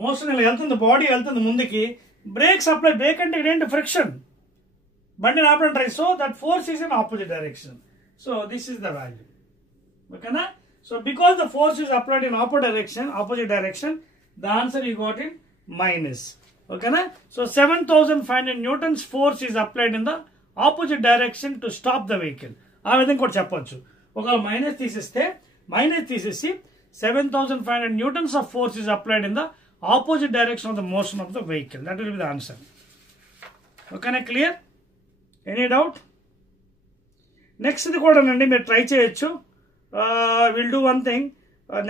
Motion ఇలా వెళ్తుంది, బాడీ వెళ్తుంది ముందుకి, బ్రేక్స్ అప్లై. బ్రేక్ అంటే ఇదేంటి? ఫ్రిక్షన్, బండిని ఆపడం try. So that force is in opposite direction. So this is the value. ఓకేనా? So because the force is applied in opposite direction, the answer you got in minus. ఓకేనా? So 7500 newtons force is applied in the opposite direction to stop the vehicle. ఆ విధంగా కూడా చెప్పొచ్చు. ఒకవేళ మైనస్ తీసేసి 7500 newtons of force is applied in the opposite direction of the motion of the vehicle. That will be the answer. ఓకేనా? క్లియర్? Any doubt? నెక్స్ట్ ఇది కూడా అండి మీరు ట్రై చేయొచ్చు. Will do one thing.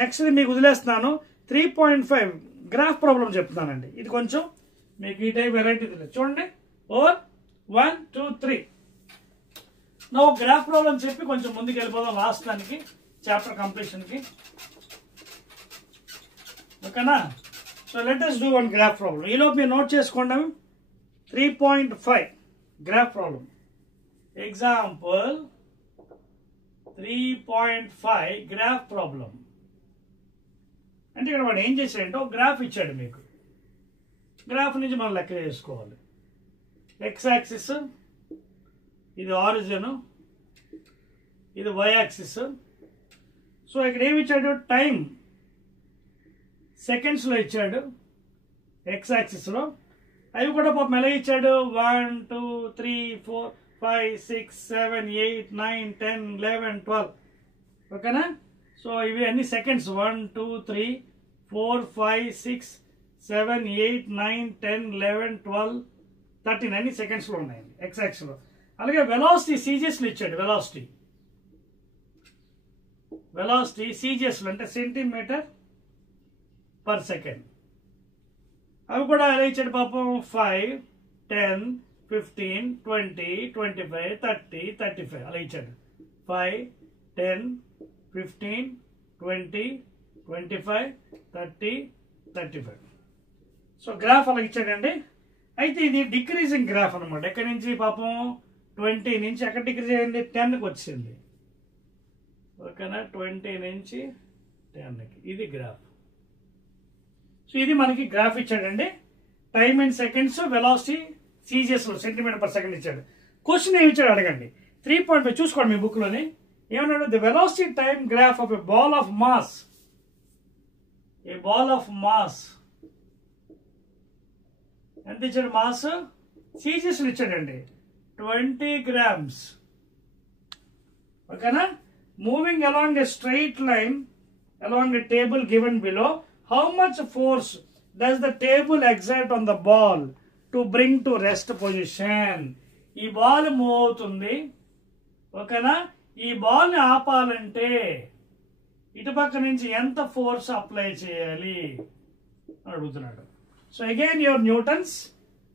Next మీకు వదిలేస్తున్నాను. 3.5 గ్రాఫ్ ప్రాబ్లం చెప్తున్నానండి. ఇది కొంచెం మీకు ఈ టైప్ వెరైటీ చూడండి. ఓవర్ 1 2 3. నా గ్రాఫ్ ప్రాబ్లం చెప్పి కొంచెం ముందుకు వెళ్ళిపోదాం లాస్ట్ దానికి, చాప్టర్ కంప్లీషన్కి. ఓకేనా? So let us do one graph problem. ఈలోపు మీరు నోట్ చేసుకోండి. 3.5 graph problem. Example 3.5 graph problem. అంటే ఇక్కడ వాడు ఏం చేశాడంటే ఒక గ్రాఫ్ ఇచ్చాడు మీకు. గ్రాఫ్ నుంచి మనం లెక్క చేసుకోవాలి. ఎక్స్ యాక్సిస్, ఇది ఆరిజిన్, ఇది వై యాక్సిస్. సో ఇక్కడ ఏమి ఇచ్చాడు? టైం సెకండ్స్లో ఇచ్చాడు ఎక్స్ యాక్సిస్లో. అవి కూడా పాపం ఎలా ఇచ్చాడు? 1 2 3 4 5 6 7 8 9 10 11 12. ఓకేనా? సో ఇవి అన్ని సెకండ్స్. 1 2 3 4 5 6 7 8 9 10 11 12 13 అన్ని సెకండ్స్ లో ఉన్నాయి ఎక్స్ యాక్సిస్ లో. అలాగే వెలాసిటీ సీజిఎస్ లో ఇచ్చాడు. వెలాసిటీ సీజిఎస్ లో అంటే సెంటీమీటర్ పర్ సెకండ్. అవి కూడా ఎలా ఇచ్చాడు పాపం? 5 10 15 20 25 30 35 అలా ఇచ్చాడు. 5 10 15 20 25 30 35. సో గ్రాఫ్ అలా ఇచ్చాడండి. అయితే ఇది డిక్రీజింగ్ గ్రాఫ్ అనమాట. ఎక్కడి నుంచి పాపం 20 నుంచి ఎక్కడ డిక్రీజ్ అయింది? 10కి వచ్చింది. ఓకేనా? 20 నుంచి 10కి ఇది గ్రాఫ్. సో ఇది మనకి గ్రాఫ్ ఇచ్చాడండి. Time in seconds, velocity CGS centimetre per second ఇచ్చాడు. క్వశ్చన్ ఏమి ఇచ్చాడు అడగండి. 3.5 చూసుకోండి మీ బుక్ లోని. ఏమన్నాడు? The velocity time graph of a ball of mass. A ball of mass ఎంత ఇచ్చాడు? మాస్ సీజిఎస్ ఇచ్చాడండి 20 grams. ఓకేనా? Moving along a straight line along a table given below, how much force does the table exert on the ball to bring to rest position? ఈ బాల్ మూవ్ అవుతుంది. ఓకేనా? ఈ బాల్ ని ఆపాలంటే ఇటుపక్క నుంచి ఎంత ఫోర్స్ అప్లై చేయాలి అని అడుగుతున్నాడు. So again your Newton's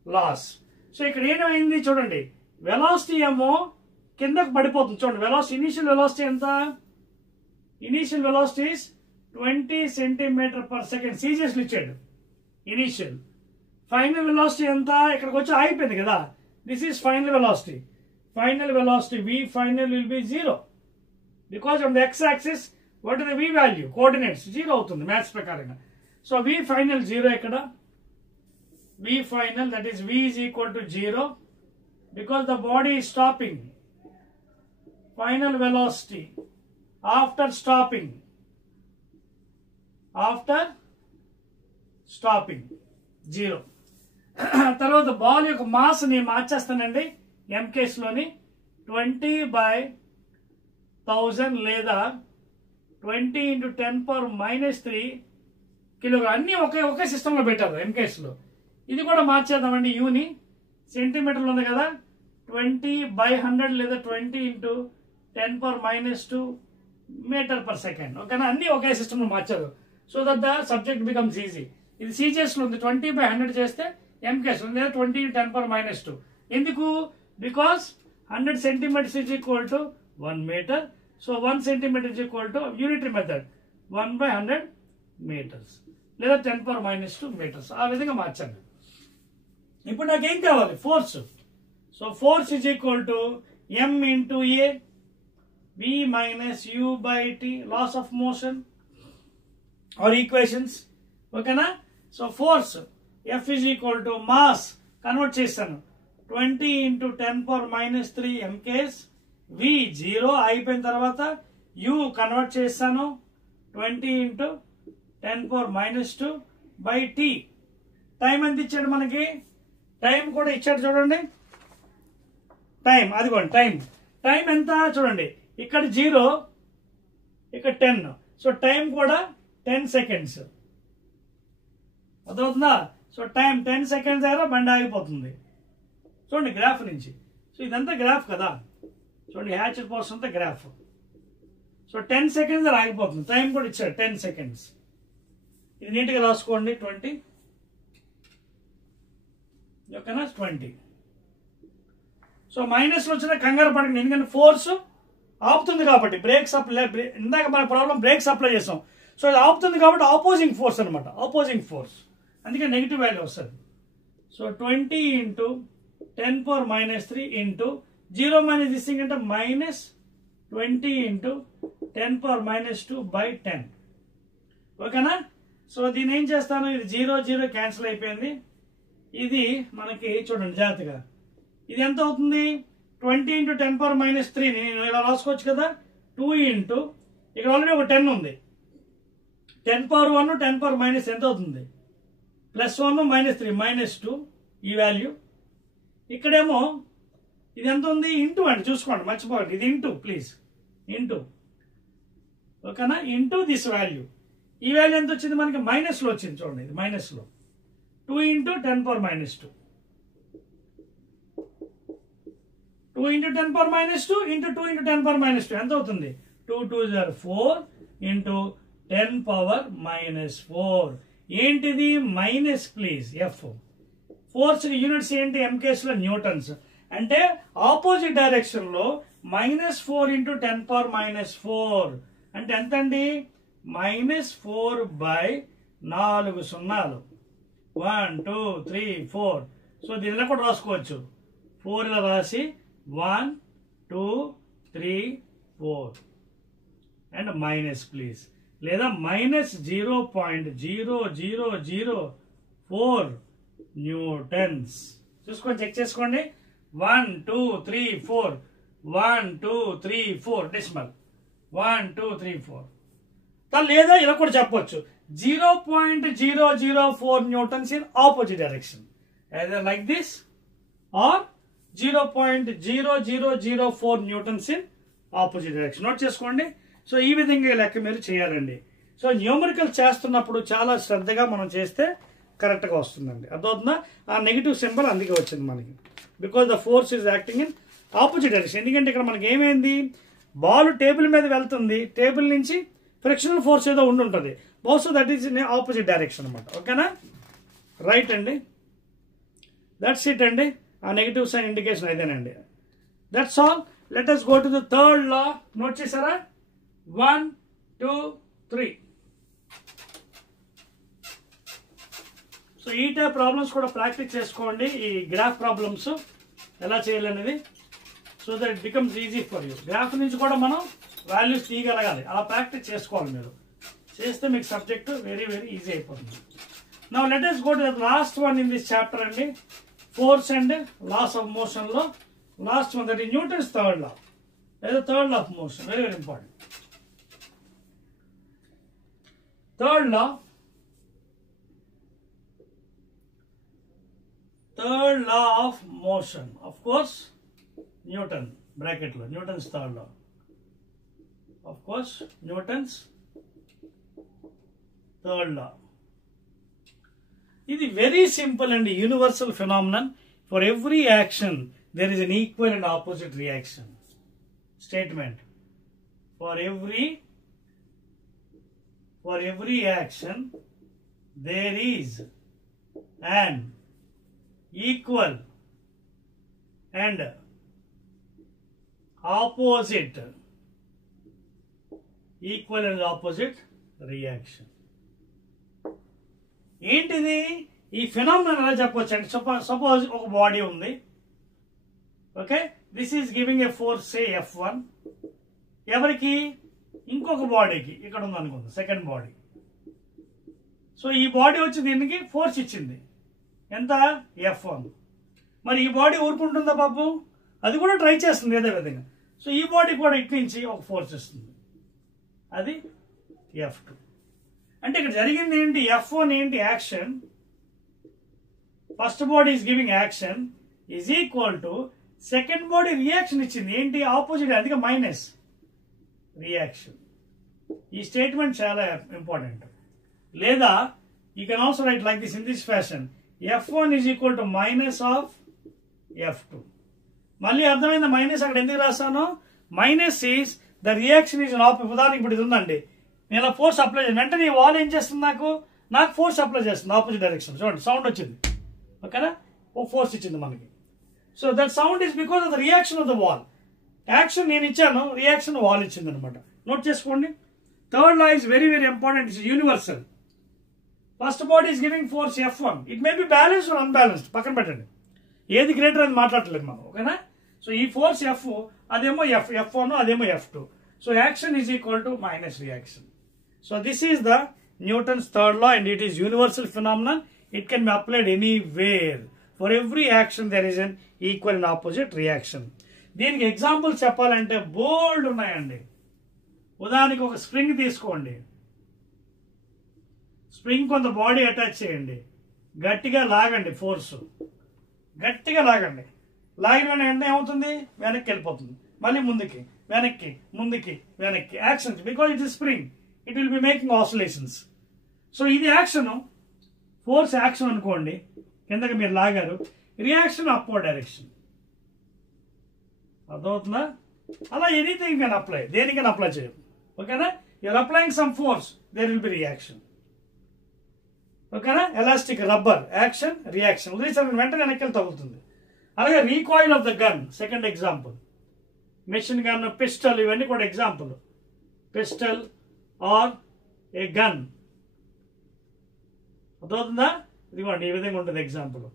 laws. So ఇక్కడ ఏమైంది చూడండి, వెలాసిటీ ఏమో కిందకు పడిపోతుంది. చూడండి వెలాసిటీ, ఇనీషియల్ వెలాసిటీ ఎంత? Initial velocity 20 cm/s. సీజెస్లు ఇచ్చాడు ఇనీషియల్. ఫైనల్ వెలాసిటీ ఎంత? ఇక్కడికి వచ్చి ఆగిపోయింది కదా. This is final velocity. Final velocity V final will be 0 because on the x-axis what is the V value? Coordinates 0 అవుతుంది మ్యాథ్స్ ప్రకారంగా. సో V final 0 ఇక్కడ. V final, that is V is equal to 0 because the body is stopping. Final velocity after stopping. After stopping 0. తర్వాత బాల్ యొక్క మాస్ ని మార్చేస్తానండి ఎంకేస్లోని 20/1000 లేదా 20 × 10⁻³ కిలోగ్రామ్. అన్ని ఒకే సిస్టంలో పెట్టారు ఎంకేస్లో. ఇది కూడా మార్చేద్దామండి. యూని సెంటీమీటర్లు ఉంది కదా, 20/100 లేదా 20 × 10⁻²m/s. ఓకేనా? అన్ని ఒకే సిస్టంలో మార్చారు. So that the subject becomes easy. ఇది సీజెస్లో ఉంది. 20/100 చేస్తే ఎంకేస్ ఉంది, లేదా 20 × 10⁻². ఎందుకు? Because 100 centimeters is equal to 1 meter. So 1 centimeter is equal to unitary method 1/100 meters లేదా 10⁻² meters. ఆ విధంగా మార్చాను. ఇప్పుడు నాకేం కావాలి? Force. So force is equal to m × a v - u/t, laws of motion or equations. ఓకేనా? So force F is equal to mass convert చేస్తాను 20 × 10⁻³ mks. V 0 అయిపోయిన తర్వాత U కన్వర్ట్ చేస్తాను 20 × 10⁻²/t. టైం ఎంత ఇచ్చాడు మనకి? టైం కూడా ఇచ్చాడు చూడండి. టైం అదిగోండి. టైం ఎంత చూడండి. ఇక్కడ 0, ఇక్కడ 10. సో టైం కూడా 10 seconds. అర్థమవుతుందా? సో టైం 10 seconds దగ్గర బండి ఆగిపోతుంది. చూడండి గ్రాఫ్ నుంచి. సో ఇదంతా గ్రాఫ్ కదా. చూడండి హ్యాచ్డ్ పోర్షన్ అంతా గ్రాఫ్. సో 10 seconds దగ్గర ఆగిపోతుంది. టైం కూడా ఇచ్చాడు 10 seconds. ఇది నీట్గా రాసుకోండి. 20 ఓకేనా? 20. సో మైనస్లో వచ్చిన కంగారు పడండి, ఎందుకంటే ఫోర్స్ ఆపుతుంది కాబట్టి. బ్రేక్స్ అప్లై, ఇందాక మన ప్రాబ్లం బ్రేక్స్ అప్లై చేసాం. సో ఇది ఆపుతుంది కాబట్టి ఆపోజింగ్ ఫోర్స్ అనమాట. ఆపోజింగ్ ఫోర్స్, అందుకే నెగిటివ్ వాల్యూ వస్తుంది. సో 20 × 10⁻³ ఇంటూ 0 - this thing అంటే -20 × 10⁻²/10. ఓకేనా? సో దీన్ని ఏం చేస్తాను? ఇది 0 0 క్యాన్సిల్ అయిపోయింది. ఇది మనకి చూడండి జాగ్రత్తగా. ఇది ఎంత అవుతుంది? 20 × 10⁻³ నేను ఇలా రాసుకోవచ్చు కదా. 2 × ఇక్కడ ఆల్రెడీ ఒక 10 ఉంది. 10⁻1 10⁻³ ఎంత అవుతుంది? +1 -3 -2 ఈ వాల్యూ. ఇక్కడేమో ఇది ఎంత ఉంది? ఇంటూ అండి, చూసుకోండి మర్చిపోకండి. ఇది ఇంటూ ప్లీజ్, ఇంటూ. ఓకేనా? Into this value. ఈ వాల్యూ ఎంత వచ్చింది మనకి? మైనస్లో వచ్చింది చూడండి. ఇది మైనస్లో 2 × 10⁻². 2 × 10⁻² ఇంటూ 2 × 10⁻² ఎంత అవుతుంది? 2 2s are 4 ఇంటూ 10⁻⁻4. ఏంటిది? Minus please. F. Force units ఏంటి? ఎంకేస్లో న్యూటన్స్. అంటే ఆపోజిట్ డైరెక్షన్ లో -4 × 10⁻⁻4 అంటే ఎంతండి? -4/4 సున్నాలు. 1 2 3 4. సో దీనిలో కూడా రాసుకోవచ్చు. 4 ఇలా రాసి 1 2 3 4 అండ్ మైనస్ ప్లీజ్, లేదా -0.0004 న్యూటన్స్. చూసుకోండి, చెక్ చేసుకోండి. 1 2 3 4 1 2 3 4 డెసిమల్ 1 2 3 4. లేదా ఇలా కూడా చెప్పొచ్చు 0.004 newtons in opposite direction, either like this or 0.0004 newtons in opposite direction. Note చేసుకోండి. సో ఈ విధంగా లెక్క మీరు చేయాలండి. సో న్యూమరికల్ చేస్తున్నప్పుడు చాలా శ్రద్ధగా మనం చేస్తే కరెక్ట్గా వస్తుందండి. అర్థమవుతుందా? ఆ నెగిటివ్ సింబల్ అందుకే వచ్చింది మనకి, because the force is acting in opposite direction. ఎందుకంటే ఇక్కడ మనకి ఏమైంది? బాల్ టేబుల్ మీద వెళ్తుంది, టేబుల్ నుంచి ఫ్రిక్షనల్ ఫోర్స్ ఏదో ఉంటుంది, బహుశా that is in opposite direction అనమాట. ఓకేనా, రైట్ అండి, దట్స్ ఇట్ అండి. ఆ నెగిటివ్ సైన్ ఇండికేషన్ అదేనండి. That's all. Let us go to the third law. Note చేశారా? 1, 2, 3. సో ఈ టైప్ ప్రాబ్లమ్స్ కూడా ప్రాక్టీస్ చేసుకోండి, ఈ గ్రాఫ్ ప్రాబ్లమ్స్ ఎలా చేయాలనేది, so that it becomes easy for you. Graph నుంచి కూడా మనం వాల్యూస్ తీయగలగాలి, అలా ప్రాక్టీస్ చేసుకోవాలి. మీరు చేస్తే మీకు సబ్జెక్ట్ వెరీ వెరీ ఈజీ అయిపోతుంది. Now let us go to the last one in this chapter అండి, force and laws of motion లో last one, that is Newton's third law. లేదా third law of motion, very very important. Third law, third law of motion, of course Newton bracket lo, Newton's third law, of course Newton's third law. It is very simple and universal phenomenon. For every action there is an equal and opposite reaction. Statement: for every action there is an equal and opposite reaction. ఏంటిది ఈ ఫినామినన్ ఎలా చెప్పొచ్చు అంటే, సపోజ్ ఒక బాడీ ఉంది, okay, this is giving a force say F1, ఎవరికి? ఇంకొక బాడీకి, ఇక్కడ ఉంది అనుకుంది సెకండ్ బాడీ. సో ఈ బాడీ వచ్చి దీనికి ఫోర్స్ ఇచ్చింది, ఎంత? F1. మరి ఈ బాడీ ఊరుకుంటుందా పాపం? అది కూడా ట్రై చేస్తుంది ఏదో విధంగా. సో ఈ బాడీ కూడా ఇటు నుంచి ఒక ఫోర్స్ ఇస్తుంది, అది F2. అంటే ఇక్కడ జరిగింది ఏంటి? F1 ఏంటి? Action. First body is giving action is equal to second body reaction ఇచ్చింది, ఏంటి? ఆపోజిట్, అందుకే మైనస్ రియాక్షన్. ఈ స్టేట్మెంట్ చాలా ఇంపార్టెంట్. లేదా you can also right like this in this fashion, F1 is equal to minus of F2. మళ్ళీ అర్థమైందా మైనస్ అక్కడ ఎందుకు రాస్తాను? Minus is the reaction is opposite. ఉదాహరణకి ఇప్పుడు ఇది ఉందండి, నేను ఫోర్స్ అప్లై చేసి వెంటనే ఈ వాల్ ఏం చేస్తుంది? నాకు ఫోర్స్ అప్లై చేస్తుంది ఆపోజిట్ డైరెక్షన్. చూడండి సౌండ్ వచ్చింది, ఓకేనా? ఓ ఫోర్స్ ఇచ్చింది మనకి. So that sound is because of the reaction of the wall. Action నేను ఇచ్చాను, రియాక్షన్ వాల్ ఇచ్చింది అనమాట. నోట్ చేసుకోండి. Third law is very very important, it's universal. First body is giving force F1, it may be balanced or unbalanced, పక్కన పెట్టండి, ఏది గ్రేటర్ అని మాట్లాడలేదు మనం, ఓకేనా? సో ఈ ఫోర్స్ F, అదేమో F1, అదేమో F2. So action is equal to minus reaction. So this is the Newton's third law and it is universal phenomenon. It can be applied anywhere. For every action there is an equal and opposite reaction. దీనికి ఎగ్జాంపుల్స్ చెప్పాలంటే బోల్డ్ ఉన్నాయండి. ఉదాహరణకి ఒక స్ప్రింగ్ తీసుకోండి, స్ప్రింగ్ కొంత బాడీ అటాచ్ చేయండి, గట్టిగా లాగండి, ఫోర్స్ గట్టిగా లాగండి, లాగిన వెంటనే ఏమవుతుంది? వెనక్కి వెళ్ళిపోతుంది, మళ్ళీ ముందుకి వెనక్కి ముందుకి వెనక్కి. Action because it is spring, it will be making oscillations. So ఇది యాక్షన్, ఫోర్స్ యాక్షన్ అనుకోండి, కిందకి మీరు లాగారు, రియాక్షన్ అప్వర్డ్ డైరెక్షన్. అర్థమవుతుందా? అలా ఎనీథింగ్ కెన్ అప్లై, దేనికైనా అప్లై చేయదు, ఓకేనా? You are applying some force, there will be reaction, ఓకేనా? ఎలాస్టిక్ రబ్బర్, యాక్షన్ రియాక్షన్, ఉదయం వెంటనే వెనక్కి తగులుతుంది. అలాగే recoil of the gun, second example. Machine gun, pistol, ఇవన్నీ కూడా example. Pistol or a gun, అర్థమవుతుందా? ఇదిగోండి ఈ విధంగా ఉంటుంది ఎగ్జాంపుల్.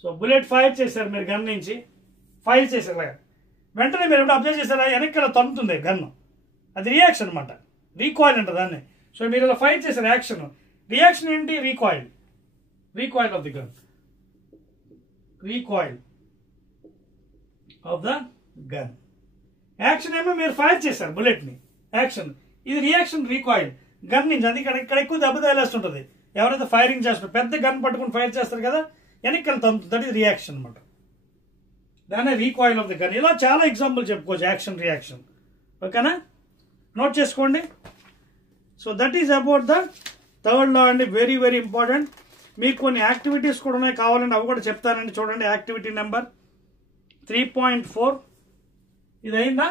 సో బుల్లెట్ ఫైర్ చేశారు మీరు, గన్ నుంచి ఫైర్ చేశారు, వెంటనే మీరు ఎప్పుడు అబ్జర్వ్ చేశారా? వెనక్కి ఇలా తన్నుతుంది గన్ను, అది రియాక్షన్ అనమాట, రీకాయిల్ అంటారు దాన్ని. సో మీరు ఇలా ఫైర్ చేశారు, యాక్షన్. రియాక్షన్ ఏంటి? Recoil, recoil of the gun, recoil of the gun. Action ఏమో మీరు ఫైర్ చేశారు బుల్లెట్ని, యాక్షన్. ఇది రియాక్షన్, రీకాయిల్ గన్ నుంచి. అది ఇక్కడ ఎక్కువ దెబ్బ తగిలేస్తుంటుంది ఎవరైతే ఫైరింగ్ చేస్తారు, పెద్ద గన్ పట్టుకుని ఫైర్ చేస్తారు కదా, వెనక్కి వెళ్తాం, దట్ ఈస్ రియాక్షన్ అనమాట, దాన్ని రీకాయిల్ ఆఫ్ ద గన్. ఇలా చాలా ఎగ్జాంపుల్ చెప్పుకోవచ్చు, యాక్షన్ రియాక్షన్, ఓకేనా? నోట్ చేసుకోండి. So that is about the third law అండి, వెరీ వెరీ ఇంపార్టెంట్. మీకు కొన్ని యాక్టివిటీస్ కూడా ఉన్నాయి, కావాలండి అవి కూడా చెప్తానండి. చూడండి యాక్టివిటీ నెంబర్ 3.4, ఇది అయిందా?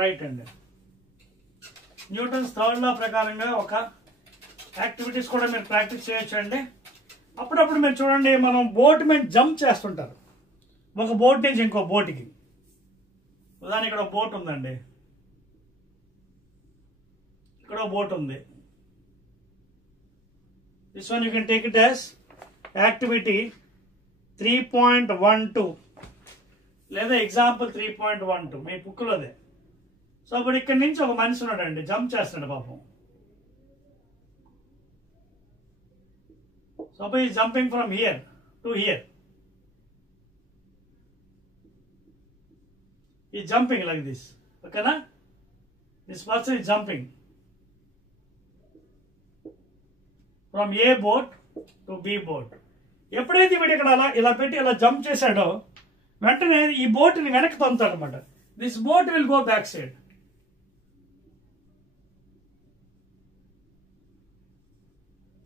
రైట్ అండి. న్యూటన్స్ థర్డ్ లా ప్రకారంగా ఒక యాక్టివిటీస్ కూడా మీరు ప్రాక్టీస్ చేయొచ్చు అండి. అప్పుడప్పుడు మీరు చూడండి, మనం బోట్ మీద జంప్ చేస్తుంటారు, ఒక బోట్ నుంచి ఇంకో బోట్కి. ఉదాహరణ ఇక్కడ ఒక బోట్ ఉందండి, ఇక్కడ ఒక బోట్ ఉంది. This one you can take it as activity 3.12 లేదా ఎగ్జాంపుల్ 3.12 మీ బుక్లోదే. సో ఇప్పుడు ఇక్కడ నుంచి ఒక మనిషి ఉన్నాడండి, జంప్ చేస్తున్నాడు పాపం. Suppose he is jumping from here to here. He is jumping like this. Okay na? This person is jumping from A boat to B boat. ఎప్పుడైతే వీడు ఇక్కడ ఇలా పెట్టి ఇలా జంప్ చేశాడో వెంటనే ఈ బోట్ని వెనక్కి తొంతాడు అనమాట. This boat will go back side.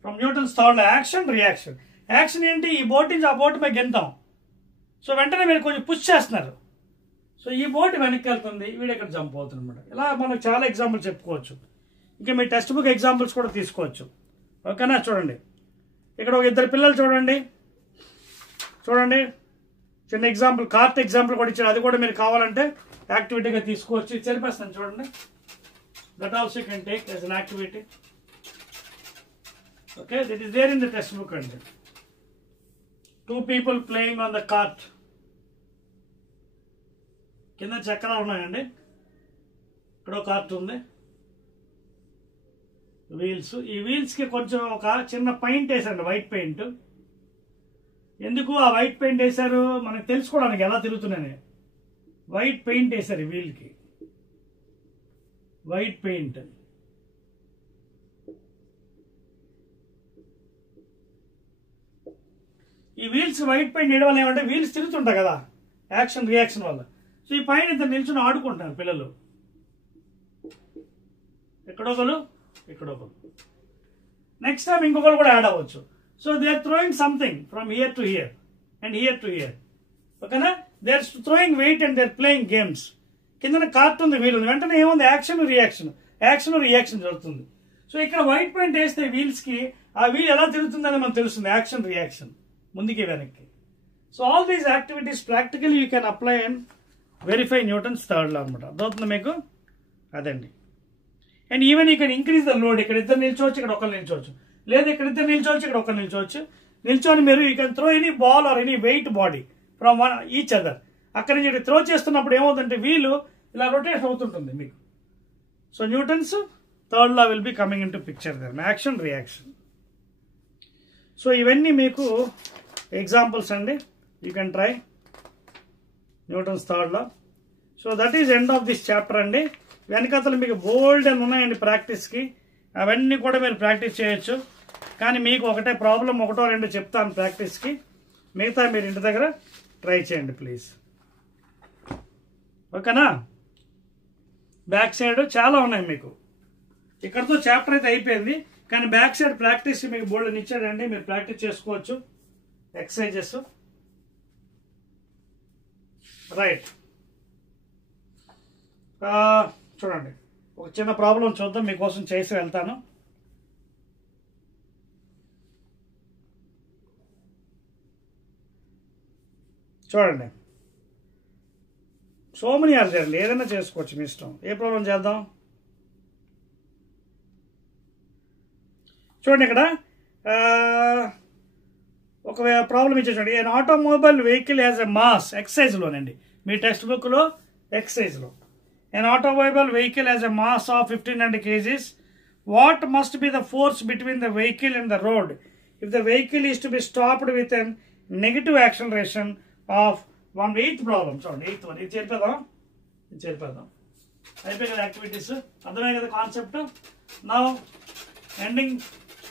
From Newton's third law action reaction. Action ఏంటి, ఈ బోట్ నుంచి ఆ బోట్ మీద గెంతాం. సో వెంటనే మీరు కొంచెం పుష్ చేస్తున్నారు, సో ఈ బోట్ వెనక్కి వెళ్తుంది, వీడు ఇక్కడ జంప్ అవుతుంది అనమాట. ఇలా మనం చాలా ఎగ్జాంపుల్స్ చెప్పుకోవచ్చు. ఇంకా మీ టెక్స్ట్ బుక్ ఎగ్జాంపుల్స్ కూడా తీసుకోవచ్చు. ఓకేనా? చూడండి ఇక్కడ ఒక ఇద్దరు పిల్లలు చూడండి, చిన్న ఎగ్జాంపుల్, కార్ట్ ఎగ్జాంపుల్ కూడా ఇచ్చారు. అది కూడా మీరు కావాలంటే యాక్టివిటీగా తీసుకోవచ్చు. ఇది సరిపేస్తాను చూడండి. That also you can take as an activity. Okay, that is there in the textbook. And 2 people playing on the cart. కింద చక్రాలు ఉన్నాయండి, ఇక్కడ ఒక కార్ట్ ఉంది, వీల్స్. ఈ వీల్స్కి కొంచెం ఒక చిన్న పెయింట్ వేసారండి, వైట్ పెయింట్. ఎందుకు ఆ వైట్ పెయింట్ వేశారు మనకు తెలుసుకోవడానికి, ఎలా తిరుగుతున్నాయని. వైట్ పెయింట్ వేశారు ఈ వీల్కి, వైట్ పెయింట్. ఈ వీల్స్ వైట్ పెయింట్ వేయడం వల్ల ఏమంటే వీల్స్ తిరుగుతుంటాయి కదా యాక్షన్ రియాక్షన్ వల్ల. సో ఈ పైన ఇద్దరు నిల్చుని ఆడుకుంటారు పిల్లలు, ఎక్కడొకరు ఇక్కడొకరు. నెక్స్ట్ టైం ఇంకొకరు కూడా యాడ్ అవ్వచ్చు. So they are throwing something from here to here and here to here. ఓకేనా? They are throwing weight and they are playing games. కింద కార్ట్ ఉంది, వీల్ ఉంది, వెంటనే ఏముంది యాక్షన్ రియాక్షన్ జరుగుతుంది. సో ఇక్కడ వైట్ పెయింట్ వేస్తే వీల్స్కి ఆ వీల్ ఎలా తిరుగుతుందని మనకు తెలుస్తుంది, యాక్షన్ రియాక్షన్, ముందుకి వెనక్కి. So all these activities practically you can apply and verify Newton's third law అనమాట. అర్థమవుతుంది మీకు? అదండి. And even you can increase the load. ఇక్కడ ఇద్దరు నిల్చోవచ్చు, ఇక్కడ ఒకరు నిల్చోవచ్చు, లేదా ఇక్కడ ఇద్దరు నిల్చోవచ్చు, ఇక్కడ ఒకరు నిల్చోవచ్చు. నిల్చొని మీరు you can throw any ball or any weight body from one each other. అక్కడి నుంచి త్రో చేస్తున్నప్పుడు ఏమవుతుందంటే వీలు ఇలా రొటేట్ అవుతుంటుంది మీకు. So Newton's third law will be coming in to picture there, action reaction. So ఇవన్నీ మీకు ఎగ్జాంపుల్స్ అండి. You can try Newton's third law. So that is end of this chapter అండి. వెనకతలు మీకు బోల్డ్ అని ఉన్నాయండి ప్రాక్టీస్కి, అవన్నీ కూడా మీరు ప్రాక్టీస్ చేయొచ్చు. కానీ మీకు ఒకటే ప్రాబ్లం, 1-2 చెప్తాను ప్రాక్టీస్కి, మిగతా మీరు ఇంటి దగ్గర ట్రై చేయండి ప్లీజ్. ఓకేనా? బ్యాక్ సైడ్ చాలా ఉన్నాయి మీకు. ఇక్కడతో చాప్టర్ అయితే అయిపోయింది, కానీ బ్యాక్ సైడ్ ప్రాక్టీస్ మీకు బోల్డ్ ఇచ్చాడండి, మీరు ప్రాక్టీస్ చేసుకోవచ్చు ఎక్సర్సైజెస్. రైట్, చూడండి ఒక చిన్న ప్రాబ్లం చూద్దాం, మీకోసం చేసి వెళ్తాను. చూడండి, సో మెనీ ఆర్ దేర్, ఏదైనా చేసుకోవచ్చు మీ ఇష్టం. ఏ ప్రాబ్లం చేద్దాం? చూడండి ఇక్కడ ఒక ప్రాబ్లం ఇచ్చే చూడండి. an automobile vehicle has a mass, ఎక్సైజ్లోనండి మీ టెక్స్ట్ బుక్లో ఎక్సైజ్లో. an automobile vehicle has a mass of 1500 kgs. What must be the force between the vehicle and the road if the vehicle is to be stopped with a negative acceleration of 1/8 problem? చూడండి 8th one, ఇది చేరిపోదాం. అయిపోయి కదా యాక్టివిటీస్, అర్థమే కదా concept. Now ending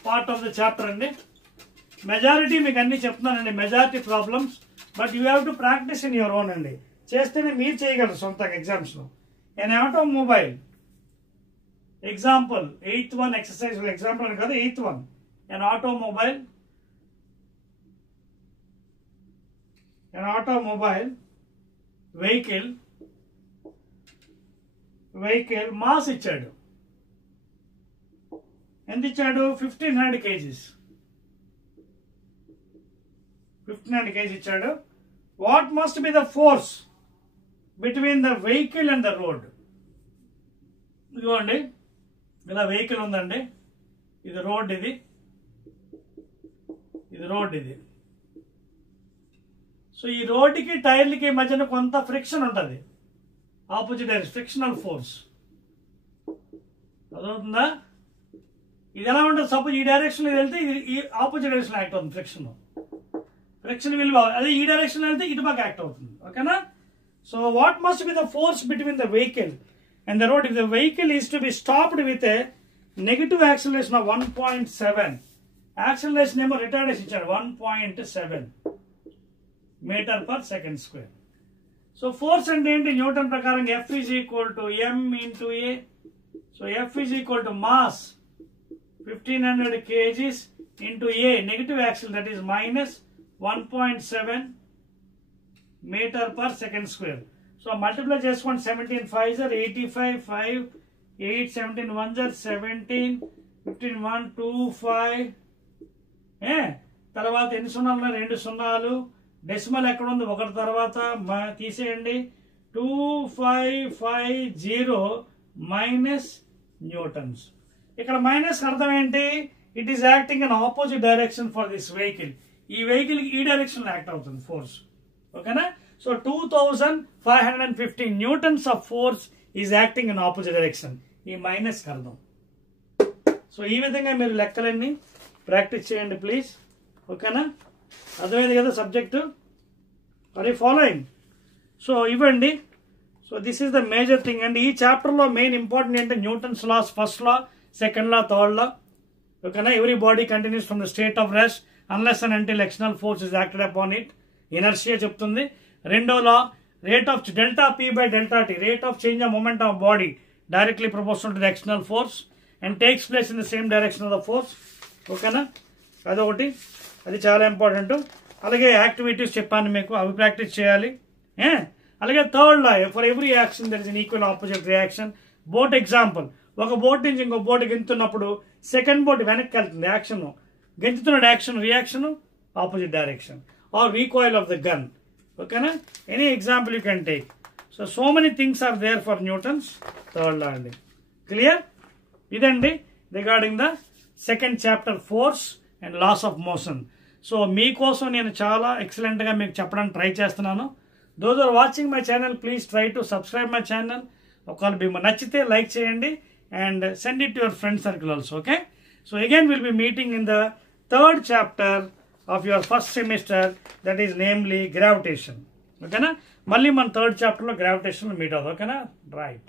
part of the chapter అండి. మెజారిటీ మీకు అన్ని చెప్తున్నానండి, majority problems, but you have to practice in your own అండి. చేస్తేనే మీరు చేయగలరు సొంతంగా ఎగ్జామ్స్లో. an automobile example, 8th one exercise example అని కదా 8th one. an automobile vehicle vehicle mass ఇచ్చాడు. ఎంత ఇచ్చాడు? 1500 kgs. 1500 kg ఇచ్చాడు. What must be the force between the vehicle and the road? ఇదిగోండి, ఇలా వెహికల్ ఉందండి, ఇది రోడ్, ఇది రోడ్, ఇది. సో ఈ రోడ్డుకి టైర్లకి మధ్యన కొంత ఫ్రిక్షన్ ఉంటుంది, ఆపోజిట్ డైరెక్షన్, ఫ్రిక్షనల్ ఫోర్స్. అదవుతుందా? ఇది ఎలా ఉంటుంది? సపోజ్ ఈ డైరెక్షన్ లో వెళ్తే ఇది ఈ ఆపోజిట్ డైరెక్షన్ యాక్ట్ అవుతుంది, ఫ్రిక్షన్ విలువ అదే ఈ డైరెక్షన్ వెళ్తే ఇటు పక్క యాక్ట్ అవుతుంది. ఓకేనా? So what must be the force between the vehicle and the road if the vehicle is to be stopped with a negative acceleration of 1.7, acceleration ఏమో రిటార్డేషన్ ఇచ్చాడు 1.7 meter per second square. So force అంటే ఏంటి? న్యూటన్ ప్రకారం F is equal to m into A. So F is equal to mass 1500 kgs into A, negative axle, that is minus 1.7 meter per second square. So multiply చేసుకోండి. 17 5s are 85, 5 8 17 1s are 17, 15 1 2 5. తర్వాత ఎన్ని సున్నాలు? 2 సున్నాలు. డెసిమల్ ఎక్కడ ఉంది? 1 తర్వాత తీసేయండి. 2550 మైనస్ న్యూటన్స్. ఇక్కడ మైనస్ అర్థం ఏంటి? It is acting in opposite direction for this vehicle. ఈ వెహికల్ ఈ డైరెక్షన్ లో యాక్ట్ అవుతుంది ఫోర్స్. ఓకేనా? So 2550 newtons of force is acting in opposite direction. ఈ మైనస్ అర్థం. సో ఈ విధంగా మీరు లెక్కలన్నీ ప్రాక్టీస్ చేయండి ప్లీజ్. ఓకేనా? అర్థమైంది కదా subject? Are you following? So ఇవ్వండి. So this is the major thing and ఈ చాప్టర్లో మెయిన్ ఇంపార్టెంట్ ఏంటంటే Newton's laws, first law, second law, third law. ఓకేనా? Every body continues from the state of rest unless and until external force is acted upon it. Inertia చెప్తుంది. రెండో లా, rate of delta P by delta T, rate of change of moment of body directly proportional to the external force and takes place in the same direction of the force. ఓకేనా? అదొకటి, అది చాలా ఇంపార్టెంట్. అలాగే యాక్టివిటీస్ చెప్పాను మీకు, అవి ప్రాక్టీస్ చేయాలి. అలాగే third law, for every action there is an equal opposite reaction. Boat example, ఒక బోట్ నుంచి ఇంకో బోట్ గెంతున్నప్పుడు సెకండ్ బోట్ వెనక్కి వెళ్తుంది. యాక్షన్ గెంతుతున్నాడు, action reaction opposite direction or recoil of the gun. ఓకేనా? Any example you can take. So many things are there for Newton's third law అండి. క్లియర్? ఇదండి regarding the second chapter force and laws of motion. So మీకోసం నేను చాలా ఎక్సలెంట్గా మీకు చెప్పడానికి ట్రై చేస్తున్నాను. Those are watching my channel, please try to subscribe my channel. ఒకవేళ మీకు నచ్చితే లైక్ చేయండి and send it to your friend circle also. Okay? So again we'll be meeting in the third chapter of your first semester, that is namely gravitation. Okay na? Malli man third chapter lo gravitation meet avudhu. Okay na? Right.